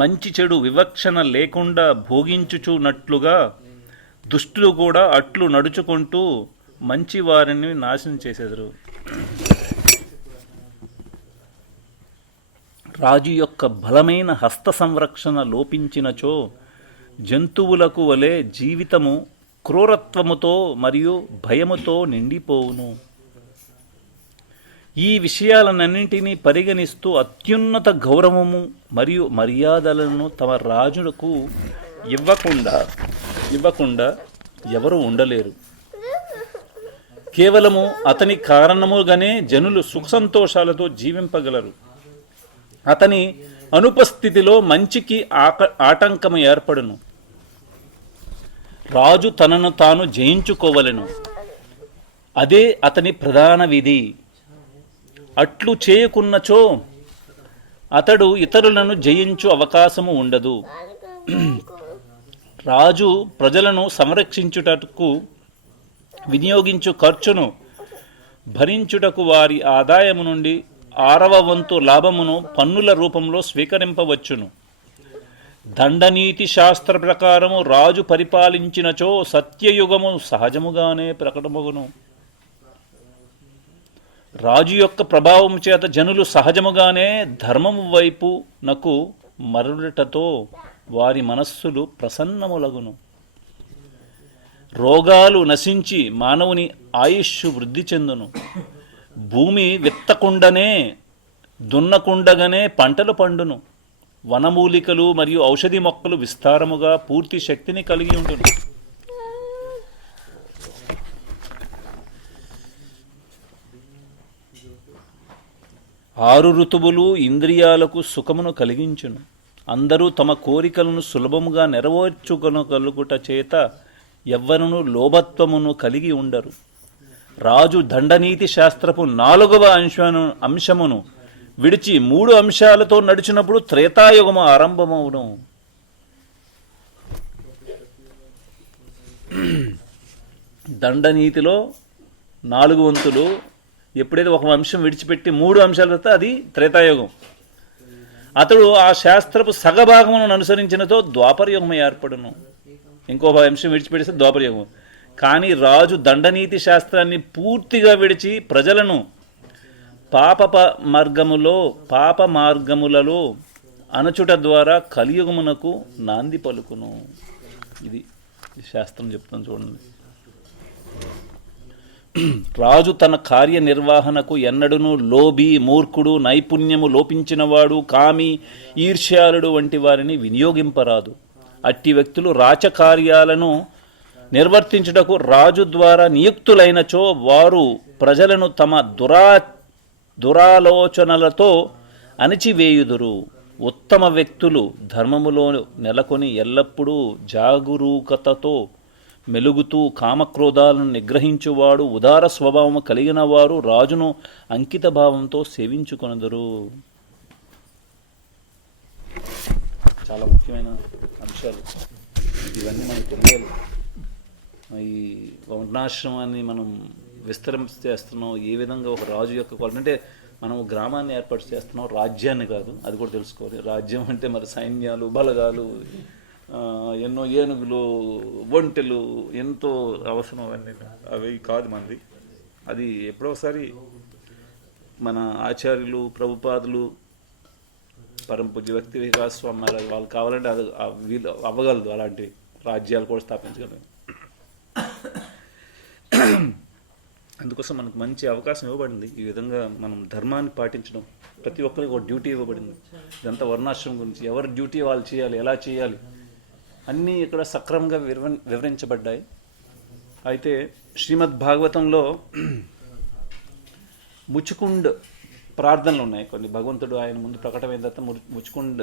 మంచి చెడు వివక్షణ లేకుండా భోగించుచున్నట్లుగా దుష్టులు కూడా అట్లు నడుచుకుంటూ మంచి వారిని నాశనం చేసేదరు. రాజు యొక్క బలమైన హస్త సంరక్షణ లోపించినచో జంతువులకు వలె జీవితము క్రూరత్వముతో మరియు భయముతో నిండిపోవును. ఈ విషయాలన్నింటినీ పరిగణిస్తూ అత్యున్నత గౌరవము మరియు మర్యాదలను తమ రాజులకు ఇవ్వకుండా ఎవరు ఉండలేరు. కేవలము అతని కారణముగానే జనులు సుఖ సంతోషాలతో జీవింపగలరు. అతని అనుపస్థితిలో మంచికి ఆటంకము ఏర్పడును. రాజు తనను తాను జయించుకోవలెను. అదే అతని ప్రధాన విధి. అట్లు చేయకున్నచో అతడు ఇతరులను జయించు అవకాశము ఉండదు. రాజు ప్రజలను సంరక్షించుటకు వినియోగించు ఖర్చును భరించుటకు వారి ఆదాయము నుండి 6వ వంతు లాభమును పన్నుల రూపంలో స్వీకరింపవచ్చును. దండనీతి శాస్త్ర ప్రకారము రాజు పరిపాలించినచో సత్యయుగము సహజముగానే ప్రకటమగును. రాజు యొక్క ప్రభావం చేత జనులు సహజముగానే ధర్మము వైపు నకు మరలుటతో వారి మనస్సులు ప్రసన్నములగును. రోగాలు నశించి మానవుని ఆయుష్ వృద్ధి చెందును. భూమి విత్తకుండనే దున్నకుండగానే పంటలు పండును. వనమూలికలు మరియు ఔషధి మొక్కలు విస్తారముగా పూర్తి శక్తిని కలిగి ఉండును. ఆరు ఋతువులు ఇంద్రియాలకు సుఖమును కలిగించును. అందరూ తమ కోరికలను సులభముగా నెరవేర్చుకొనగలుగుట చేత ఎవ్వరును లోభత్వమును కలిగి ఉండరు. రాజు దండనీతి శాస్త్రపు 4వ అంశమును విడిచి 3 అంశాలతో నడిచినప్పుడు త్రేతాయుగము ఆరంభమవును. దండనీతిలో 4 వంతులు ఎప్పుడైతే ఒక అంశం విడిచిపెట్టి 3 అంశాలతో అది త్రేతాయుగం. అతడు ఆ శాస్త్రపు సగభాగమును అనుసరించినతో ద్వాపరయుగం ఏర్పడును. ఇంకో అంశం విడిచిపెడితే ద్వాపరయుగం. కానీ రాజు దండనీతి శాస్త్రాన్ని పూర్తిగా విడిచి ప్రజలను పాప మార్గములలో అనచుట ద్వారా కలియుగమునకు నాంది పలుకును. ఇది శాస్త్రం చెప్తాను చూడండి. రాజు తన కార్యనిర్వహణకు ఎన్నడూను లోభి, మూర్ఖుడు, నైపుణ్యము లోపించినవాడు, కామి, ఈర్ష్యాలుడు వంటి వారిని వినియోగింపరాదు. అట్టి వ్యక్తులు రాచకార్యాలను నిర్వర్తించుటకు రాజు ద్వారా నియుక్తులైనచో వారు ప్రజలను తమ దురాలోచనలతో అణిచివేయుదురు. ఉత్తమ వ్యక్తులు ధర్మములో నెలకొని ఎల్లప్పుడూ జాగరూకతతో మెలుగుతూ కామక్రోధాలను నిగ్రహించువాడు, ఉదార స్వభావము కలిగిన వారు రాజును అంకిత భావంతో సేవించుకొనెదరు. చాలా ముఖ్యమైన అంశాలు ఇవన్నీ మనకు తెలియాలి. ఈ వర్ణాశ్రమాన్ని మనం విస్తరించేస్తున్నాం. ఏ విధంగా ఒక రాజు యొక్క క్వాలిటీ అంటే మనం గ్రామాన్ని ఏర్పాటు చేస్తున్నాం, రాజ్యాన్ని కాదు. అది కూడా తెలుసుకోవాలి. రాజ్యం అంటే మరి సైన్యాలు, బలగాలు, ఎన్నో ఏనుగులు, ఒంటెలు ఎంతో అవసరం. అవన్నీ అవి కాదు మనది. అది ఎప్పుడోసారి మన ఆచార్యులు, ప్రభుపాదులు, పరమ పూజ్య వ్యక్తి వికాస్ స్వామి వాళ్ళు కావాలంటే అది వీళ్ళు అవ్వగలదు. అలాంటి రాజ్యాలు కూడా స్థాపించగలరు. అందుకోసం మనకు మంచి అవకాశం ఇవ్వబడింది. ఈ విధంగా మనం ధర్మాన్ని పాటించడం ప్రతి ఒక్కరికి ఒక డ్యూటీ ఇవ్వబడింది. ఇదంతా వర్ణాశ్రమం గురించి ఎవరి డ్యూటీ వాళ్ళు చేయాలి, ఎలా చేయాలి అన్నీ ఇక్కడ సక్రమంగా వివరించబడ్డాయి. అయితే శ్రీమద్ భాగవతంలో ముచుకుండ్ ప్రార్థనలు ఉన్నాయి కొన్ని. భగవంతుడు ఆయన ముందు ప్రకటమైన తర్వాత ముచుకుండ్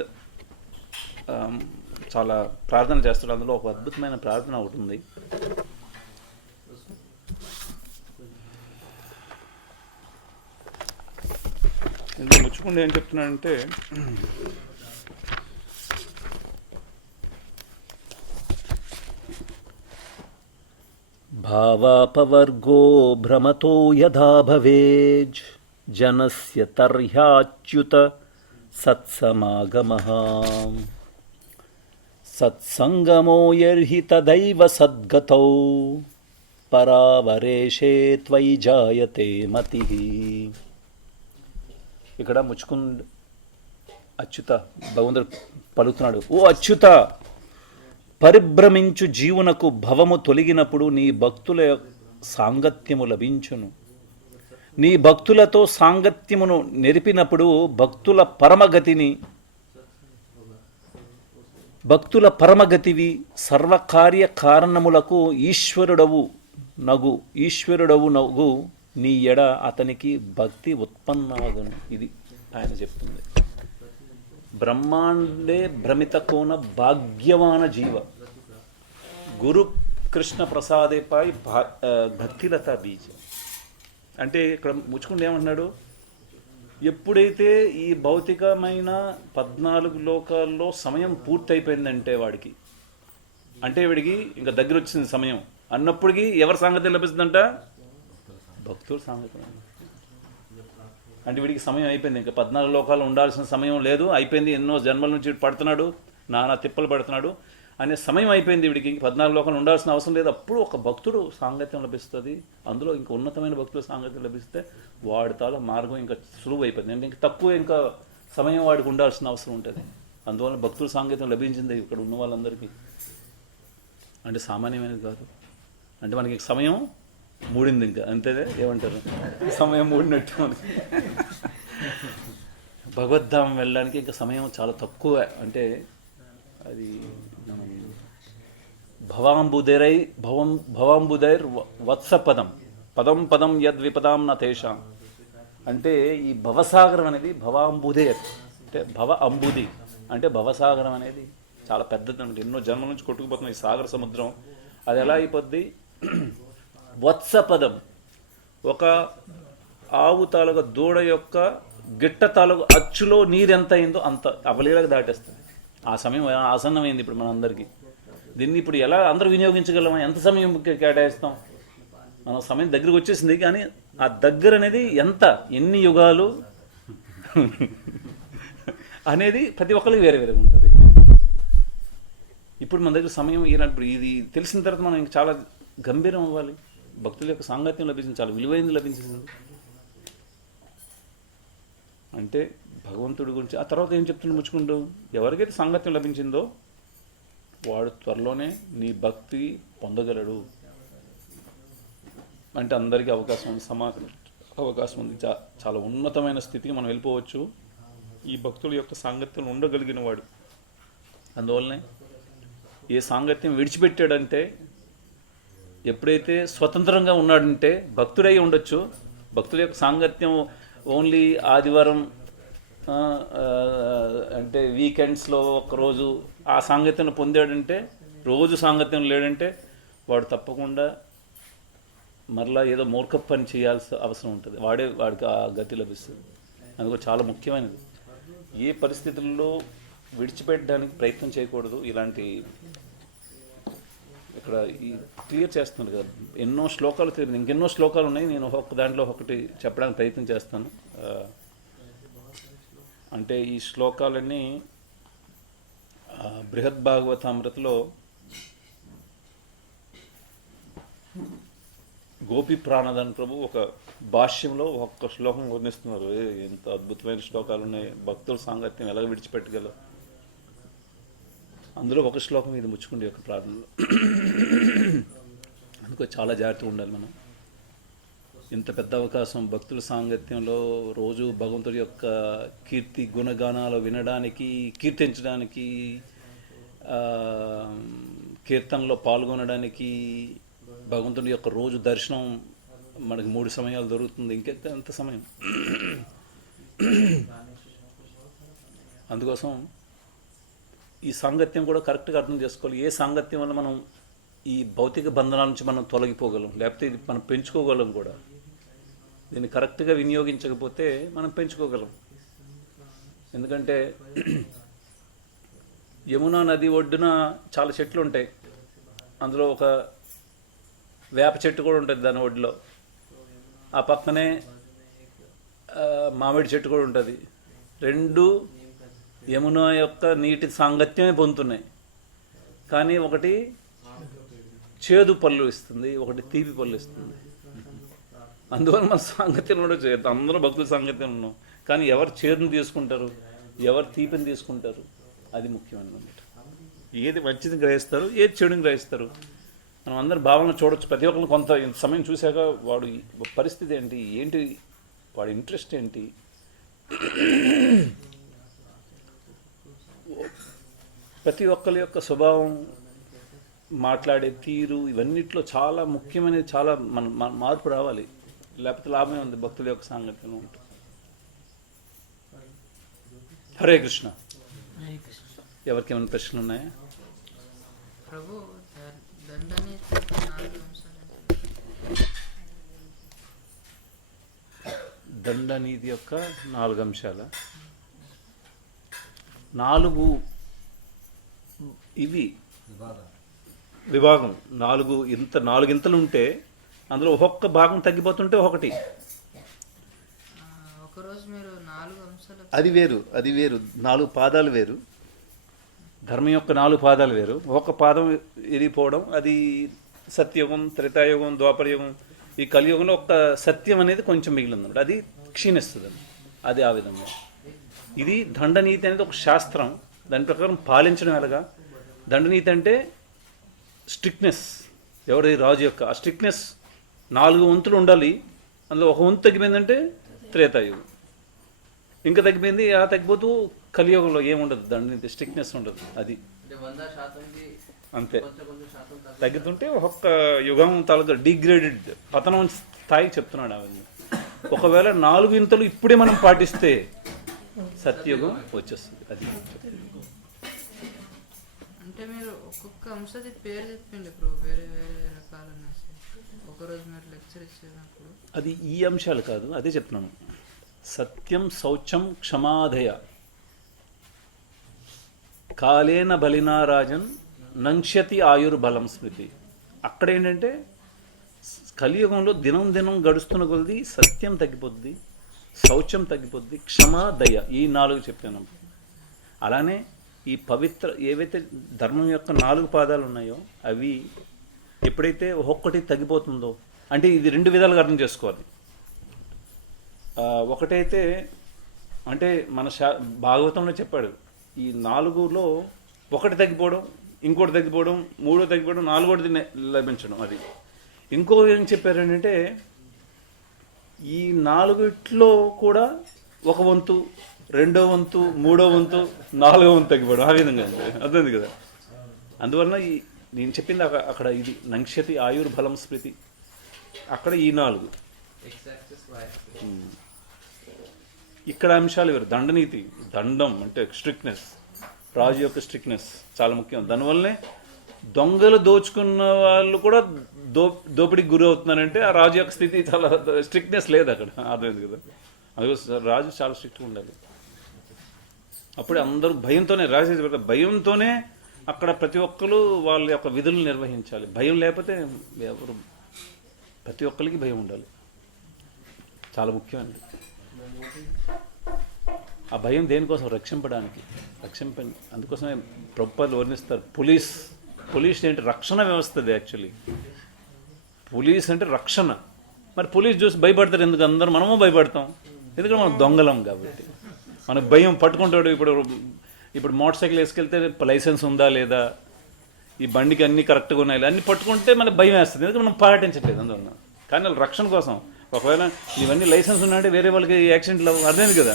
చాలా ప్రార్థన చేస్తాడు. అందులో ఒక అద్భుతమైన ప్రార్థన ఒకటి ఉంది. ఇందులో ముచుకుండ్ ఏం చెప్తున్నాడంటే, భావాపవర్గో భ్రమతో యథా భవేజ్ జనస్య తర్హ్యాచ్యుత సత్సమాగమః సత్సంగమో యర్హి తదైవ సద్గతౌ పరావరేషే త్వయి జాయతే మతిః. ఇక్కడ ముచుకుండ్ అచ్యుత భగవంతుడు పలుకుతున్నాడు. ఓ అచ్యుత, పరిభ్రమించు జీవునకు భవము తొలగినప్పుడు నీ భక్తుల సాంగత్యము లభించును. నీ భక్తులతో సాంగత్యమును నెరిపినప్పుడు భక్తుల పరమగతివి సర్వకార్య కారణములకు ఈశ్వరుడవు నగు నీ ఎడ అతనికి భక్తి ఉత్పన్నమగును. ఇది ఆయన చెప్తుంది. బ్రహ్మాండే భ్రమిత కోన భాగ్యవాన జీవ గురు కృష్ణ ప్రసాదేపై భక్తిలత బీజ. అంటే ఇక్కడ ముచ్చుకుంటే ఏమంటున్నాడు, ఎప్పుడైతే ఈ భౌతికమైన 14 లోకాల్లో సమయం పూర్తయిపోయిందంటే వాడికి, అంటే వీడికి ఇంకా దగ్గర వచ్చింది సమయం అన్నప్పటికీ ఎవరి సాంగత్యం లభిస్తుందంట? భక్తుల సాంగత్యం. అంటే వీడికి సమయం అయిపోయింది, ఇంకా 14 లోకాలు ఉండాల్సిన సమయం లేదు, అయిపోయింది. ఎన్నో జన్మల నుంచి పడుతున్నాడు, నానా తిప్పలు పడుతున్నాడు అనే సమయం అయిపోయింది. వీడికి 14 లోకాలు ఉండాల్సిన అవసరం లేదు. అప్పుడు ఒక భక్తుడు సాంగత్యం లభిస్తుంది. అందులో ఇంకా ఉన్నతమైన భక్తుల సాంగత్యం లభిస్తే వాడి తాల మార్గం ఇంకా సులువు అయిపోయింది. అంటే ఇంకా తక్కువ ఇంకా సమయం వాడికి ఉండాల్సిన అవసరం ఉంటుంది. అందువల్ల భక్తుల సాంగత్యం లభించింది ఇక్కడ ఉన్న వాళ్ళందరికీ. అంటే సామాన్యమైనది కాదు. అంటే మనకి సమయం మూడింది, ఇంకా అంతేదే. ఏమంటారు, సమయం మూడినట్టు మనకి. భగవద్ధామం వెళ్ళడానికి ఇంకా సమయం చాలా తక్కువ. అంటే అది మనం భవాంబుదైర్ వత్సపదం పదం యద్విపదాం న తేషాం. అంటే ఈ భవసాగరం అనేది భవాంబుదేర్ అంటే భవ అంబుది అంటే భవసాగరం అనేది చాలా పెద్దది. అంటే ఎన్నో జన్మల నుంచి కొట్టుకుపోతున్న ఈ సాగర సముద్రం అది ఎలా అయిపోద్ది? వత్సపదం ఒక ఆవు తాలూకు దూడ యొక్క గిట్ట తాలూకు అచ్చులో నీరు ఎంత అయిందో అంత అవలీలకు దాటేస్తుంది. ఆ సమయం ఆసన్నమైంది ఇప్పుడు మనందరికీ. దీన్ని ఇప్పుడు ఎలా అందరూ వినియోగించగలమా? ఎంత సమయం కేటాయిస్తాం? మన సమయం దగ్గరికి వచ్చేసింది, కానీ ఆ దగ్గర అనేది ఎన్ని యుగాలు అనేది ప్రతి ఒక్కరికి వేరే వేరే ఉంటుంది. ఇప్పుడు మన దగ్గర సమయం ఈనాడు ఇది తెలిసిన తర్వాత మనం ఇంకా చాలా గంభీరం అవ్వాలి. భక్తుల యొక్క సాంగత్యం లభించింది, చాలా విలువైంది లభించింది. అంటే భగవంతుడి గురించి ఆ తర్వాత ఏం చెప్తున్నా ముచ్చుకుంటూ, ఎవరికైతే సాంగత్యం లభించిందో వాడు త్వరలోనే నీ భక్తి పొందగలడు. అంటే అందరికీ అవకాశం ఉంది, అవకాశం ఉంది. చాలా ఉన్నతమైన స్థితికి మనం వెళ్ళిపోవచ్చు ఈ భక్తుల యొక్క సాంగత్యం ఉండగలిగిన వాడు. అందువల్లనే ఏ సాంగత్యం విడిచిపెట్టాడంటే, ఎప్పుడైతే స్వతంత్రంగా ఉన్నాడంటే భక్తుడై ఉండొచ్చు. భక్తుల యొక్క సాంగత్యం ఓన్లీ ఆదివారం అంటే వీకెండ్స్లో ఒకరోజు ఆ సాంగత్యం పొందాడంటే, రోజు సాంగత్యం లేడంటే వాడు తప్పకుండా మరలా ఏదో మూర్ఖ పని చేయాల్సిన అవసరం ఉంటుంది. వాడికి ఆ గతి లభిస్తుంది. అందుకో చాలా ముఖ్యమైనది. ఏ పరిస్థితుల్లో విడిచిపెట్టడానికి ప్రయత్నం చేయకూడదు. ఇలాంటి ఇక్కడ ఈ క్లియర్ చేస్తున్నారు కదా, ఎన్నో శ్లోకాలు తెలియదు, ఇంకెన్నో శ్లోకాలు ఉన్నాయి. నేను ఒక్కొక్క దాంట్లో ఒకటి చెప్పడానికి ప్రయత్నం చేస్తాను. అంటే ఈ శ్లోకాలన్నీ బృహద్భాగవతామృతలో గోపి ప్రాణదాన్ ప్రభు ఒక భాష్యంలో ఒక్క శ్లోకం వర్ణిస్తున్నారు. ఎంత అద్భుతమైన శ్లోకాలు ఉన్నాయి. భక్తుల సాంగత్యం ఎలా విడిచిపెట్టగలరు. అందులో ఒక శ్లోకం ఇది ముచ్చుకుండే యొక్క ప్రార్థనలో. అందుకో చాలా జాగ్రత్తగా ఉండాలి మనం. ఇంత పెద్ద అవకాశం భక్తుల సాంగత్యంలో రోజు భగవంతుడి యొక్క కీర్తి గుణగానాలు వినడానికి, కీర్తించడానికి, కీర్తనలో పాల్గొనడానికి, భగవంతుడి యొక్క రోజు దర్శనం మనకి 3 సమయాలు దొరుకుతుంది. ఎంత సమయం. అందుకోసం ఈ సాంగత్యం కూడా కరెక్ట్గా అర్థం చేసుకోవాలి. ఏ సాంగత్యం వల్ల మనం ఈ భౌతిక బంధనాల నుంచి మనం తొలగిపోగలం, లేకపోతే ఇది మనం పెంచుకోగలం కూడా. దీన్ని కరెక్ట్గా వినియోగించకపోతే మనం పెంచుకోగలం. ఎందుకంటే యమునా నది ఒడ్డున చాలా చెట్లు ఉంటాయి. అందులో ఒక వేప చెట్టు కూడా ఉంటుంది దాని ఒడ్డులో. ఆ పక్కనే మామిడి చెట్టు కూడా ఉంటుంది. రెండు యమునా యొక్క నీటి సాంగత్యమే పొందుతున్నాయి. కానీ ఒకటి చేదు పళ్ళు ఇస్తుంది, ఒకటి తీపి పళ్ళు ఇస్తుంది. అందువల్ల మన సాంగత్యంలో కూడా చేయదు. అందరూ భక్తుల సాంగత్యం ఉన్నాం, కానీ ఎవరు చేదుని తీసుకుంటారు, ఎవరు తీపిని తీసుకుంటారు, అది ముఖ్యమైనమాట. ఏది మంచిని గ్రహిస్తారు, ఏది చెడుని గ్రహిస్తారు, మనం అందరి భావన చూడొచ్చు. ప్రతి ఒక్కరిని కొంత సమయం చూశాక వాడు పరిస్థితి ఏంటి, వాడి ఇంట్రెస్ట్ ఏంటి, ప్రతి ఒక్కరి యొక్క స్వభావం, మాట్లాడే తీరు, ఇవన్నిట్లో చాలా ముఖ్యమైనది. చాలా మన మార్పు రావాలి, లేకపోతే లాభమే ఉంది భక్తుల యొక్క సాంగత్యంలో ఉంటుంది. హరే కృష్ణ. ఎవరికి ఏమైనా ప్రశ్నలు ఉన్నాయా? ప్రభు దండనీతి యొక్క 4 అంశాల 4 ఇవి విభాగం. 4 ఇంతలు ఉంటే అందులో ఒక్కొక్క భాగం తగ్గిపోతుంటే ఒకటి. ఒకరోజు మీరు 4 అంశాలు, అది వేరు 4 పాదాలు వేరు. ధర్మం యొక్క 4 పాదాలు వేరు. ఒక పాదం ఎరిగిపోవడం, అది సత్యయుగం, త్రేతాయుగం, ద్వాపరయుగం. ఈ కలియుగంలో ఒక సత్యం అనేది కొంచెం మిగిలింది, అది క్షీణిస్తుంది. అది ఆ విధంగా. ఇది దండనీతి అనేది ఒక శాస్త్రం. దాని ప్రకారం పాలించడం ఎలాగా. దండనీతి అంటే స్ట్రిక్ట్నెస్. ఎవరి రాజు యొక్క ఆ స్ట్రిక్ట్నెస్ 4 వంతులు ఉండాలి. అందులో ఒక వంతు తగ్గిపోయిందంటే త్రేతాయుగం, ఇంకా తగ్గిపోయింది. ఆ తగ్గిపోతూ కలియుగంలో ఏముండదు, దండనీతి స్ట్రిక్ట్నెస్ ఉండదు. అది అంతే. తగ్గుతుంటే ఒక్కొక్క యుగం తాలూకా డిగ్రేడెడ్ పతనం స్థాయి చెప్తున్నాడు అవన్నీ. ఒకవేళ 4 ఇంతలు ఇప్పుడే మనం పాటిస్తే సత్యయుగం వచ్చేస్తుంది. అది అంటే మీరు ఒక్కొక్క అంశది పేరు చెప్పిండి ఇప్పుడు వేరే వేరే రకాల. ఒకరోజు మీరు లెక్చర్ ఇచ్చినప్పుడు అది ఈ అంశాలు కాదు, అదే చెప్తున్నాను. సత్యం శౌచం క్షమాధయ కాలేన బలినా రాజన్ నంక్ష్యతి ఆయుర్బలం స్మృతి. అక్కడ ఏంటంటే కలియుగంలో దినం దినం గడుస్తున్న కొలది సత్యం తగ్గిపోద్ది, శౌచం తగ్గిపోద్ది, క్షమా దయ, ఈ 4 చెప్పాను. అలానే ఈ పవిత్ర ఏవైతే ధర్మం యొక్క 4 పాదాలు ఉన్నాయో అవి ఎప్పుడైతే ఒక్కొక్కటి తగ్గిపోతుందో, అంటే ఇది 2 విధాలుగా అర్థం చేసుకోవాలి. ఒకటైతే అంటే మన భాగవతంలో చెప్పాడు, ఈ 4లో ఒకటి తగ్గిపోవడం, ఇంకోటి తగ్గిపోవడం, 3 తగ్గిపోవడం, 4ది లభించడం. అది ఇంకో ఏం చెప్పారంటే ఈ 4 కూడా 1 వంతు, 2వ వంతు, 3వ వంతు, 4వ వంతు తగ్గిపోవడం, ఆ విధంగా అర్థమైంది కదా. అందువలన ఈ నేను చెప్పింది అక్కడ ఇది నంక్ష్యతి ఆయుర్బలం స్మృతి, అక్కడ ఈ 4. ఇక్కడ అంశాలు వేరు. దండనీతి, దండం అంటే స్ట్రిక్ట్నెస్, రాజు యొక్క స్ట్రిక్ట్నెస్ చాలా ముఖ్యం. దానివల్లనే దొంగలు దోచుకున్న వాళ్ళు కూడా దోపిడికి గురి అవుతున్నారంటే ఆ రాజు యొక్క స్థితి చాలా స్ట్రిక్ట్నెస్ లేదు అక్కడ, అర్థమైంది కదా. అందుకోసం రాజు చాలా స్ట్రిక్ట్గా ఉండాలి. అప్పుడే అందరూ భయంతోనే, రాజు భయంతోనే అక్కడ ప్రతి ఒక్కరు వాళ్ళ యొక్క విధులు నిర్వహించాలి. భయం లేకపోతే ఎవరు, ప్రతి ఒక్కరికి భయం ఉండాలి, చాలా ముఖ్యమైనది. ఆ భయం దేనికోసం? రక్షింపడానికి, అందుకోసమే ప్రభుత్వాలు వర్ణిస్తారు. పోలీస్ ఏంటి? రక్షణ వ్యవస్థది యాక్చువల్లీ. పోలీస్ అంటే రక్షణ. మరి పోలీస్ చూసి భయపడతారు ఎందుకు? అందరూ మనము భయపడతాం, ఎందుకంటే మనం దొంగలం కాబట్టి. మనకు భయం పట్టుకుంటాడు. ఇప్పుడు మోటార్ సైకిల్ వేసుకెళ్తే లైసెన్స్ ఉందా లేదా, ఈ బండికి అన్నీ కరెక్ట్గా ఉన్నాయి, అన్నీ పట్టుకుంటే మనకు భయం వేస్తుంది, ఎందుకంటే మనం పాటించట్లేదు అందువల్ల. కానీ వాళ్ళు రక్షణ కోసం, ఒకవేళ ఇవన్నీ లైసెన్స్ ఉన్నాయంటే వేరే వాళ్ళకి యాక్సిడెంట్లు అర్థమైంది కదా.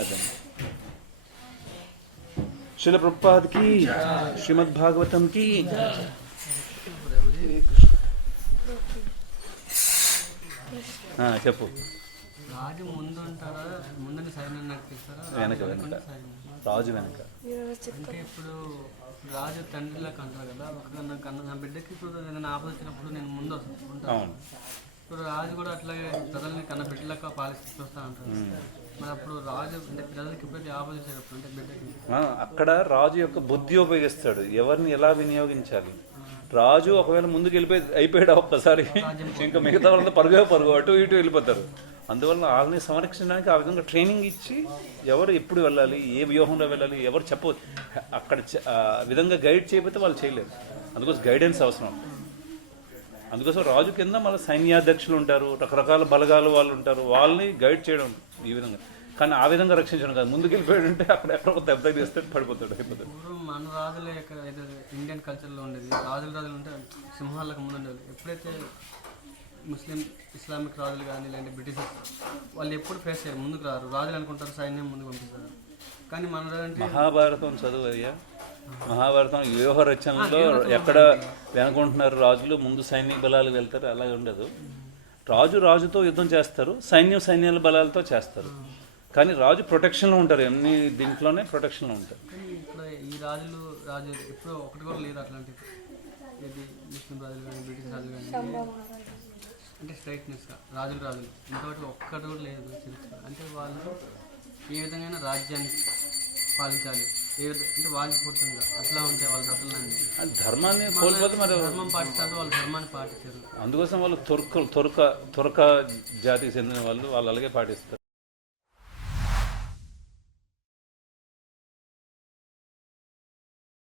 అర్థం. శ్రీల ప్రభుపాద్కి, శ్రీమద్ భాగవతంకి. చెప్పు. రాజు ముందు ఉంటారా, ముందు సైన్యం నడిపిస్తారా, వెనక రాజు వెనక. అంటే ఇప్పుడు రాజు తండ్రిలోకి అంటారు కదా, ఒక నా బిడ్డకి ఇప్పుడు ఏదైనా ఆపద వచ్చినప్పుడు నేను ముందు ఉంటాను. ఇప్పుడు రాజు కూడా అట్లాగే ప్రజల్ని కన్న బిడ్డలకు పాలిస్తూ వస్తా అంటారు. మరి అప్పుడు రాజు అంటే ప్రజలకి ఎప్పుడైతే ఆపద వచ్చేటప్పుడు అంటే బిడ్డకి, అక్కడ రాజు యొక్క బుద్ధి ఉపయోగిస్తాడు, ఎవరిని ఎలా వినియోగించాలి. రాజు ఒకవేళ ముందుకు అయిపోయాడు ఒక్కసారి, ఇంకా మిగతా వాళ్ళంతా పరుగు అటు ఇటు వెళ్ళిపోతారు. అందువల్ల వాళ్ళని సంరక్షించడానికి ఆ విధంగా ట్రైనింగ్ ఇచ్చి ఎవరు ఎప్పుడు వెళ్ళాలి, ఏ వ్యూహంలో వెళ్ళాలి, ఎవరు అక్కడ విధంగా గైడ్ చేయకపోతే వాళ్ళు చేయలేరు. అందుకోసం గైడెన్స్ అవసరం. అందుకోసం రాజు కింద మన సైన్యాధ్యక్షులు ఉంటారు, రకరకాల బలగాలు వాళ్ళు ఉంటారు, వాళ్ళని గైడ్ చేయడం ఈ విధంగా. కానీ ఆ విధంగా రక్షించడం కాదు, ముందుకు వెళ్ళిపోయాడు అంటే అక్కడ ఎక్కడో దెబ్బ తీస్తే పడిపోతాడు, అయిపోతాడు. మన రాజుల యొక్క ఇండియన్ కల్చర్లో ఉండేది, రాజులు ఉంటే సింహాలకు ముందు ఉండేది. ఎప్పుడైతే ఇస్లామిక్ రాజులు కానీ లేదంటే బ్రిటిషర్స్ వాళ్ళు ఎప్పుడు ఫేస్ చేయరు, ముందుకు రారు. రాజులు అనుకుంటారు సైన్యం ముందుకు పంపిస్తారు. కానీ మన మహాభారతం చదువు అయ్యా, మహాభారతం వ్యూహ రచనలో ఎక్కడ వెనుకుంటున్నారు రాజులు, ముందు సైనిక బలాలు వెళ్తారు, అలాగే ఉండదు. రాజుతో యుద్ధం చేస్తారు, సైన్యాల బలాలతో చేస్తారు. కానీ రాజు ప్రొటెక్షన్లో ఉంటారు, అన్ని దీంట్లోనే ప్రొటెక్షన్లో ఉంటారు. ఇప్పుడు ఈ రాజు ఎప్పుడో ఒకటి కూడా లేదు అట్లాంటిది. ఇది ముస్లిం రాజులు కానీ బ్రిటిష్ రాజులు కానీ అంటే స్ట్రైట్నెస్గా రాజులు ఇంకొకటి ఒక్కటి కూడా లేదు చరిత్ర. అంటే వాళ్ళు ఏ విధంగా రాజ్యాన్ని పాలించాలి, ఏ విధంగా అంటే వాంఛపూర్తంగా అట్లా ఉంటే వాళ్ళు అట్లా ధర్మాన్ని కోల్పోతే మరి ధర్మం పాటిస్తారు, వాళ్ళు ధర్మాన్ని పాటించారు. అందుకోసం వాళ్ళు తుర్క జాతికి చెందిన వాళ్ళు అలాగే పాటిస్తారు.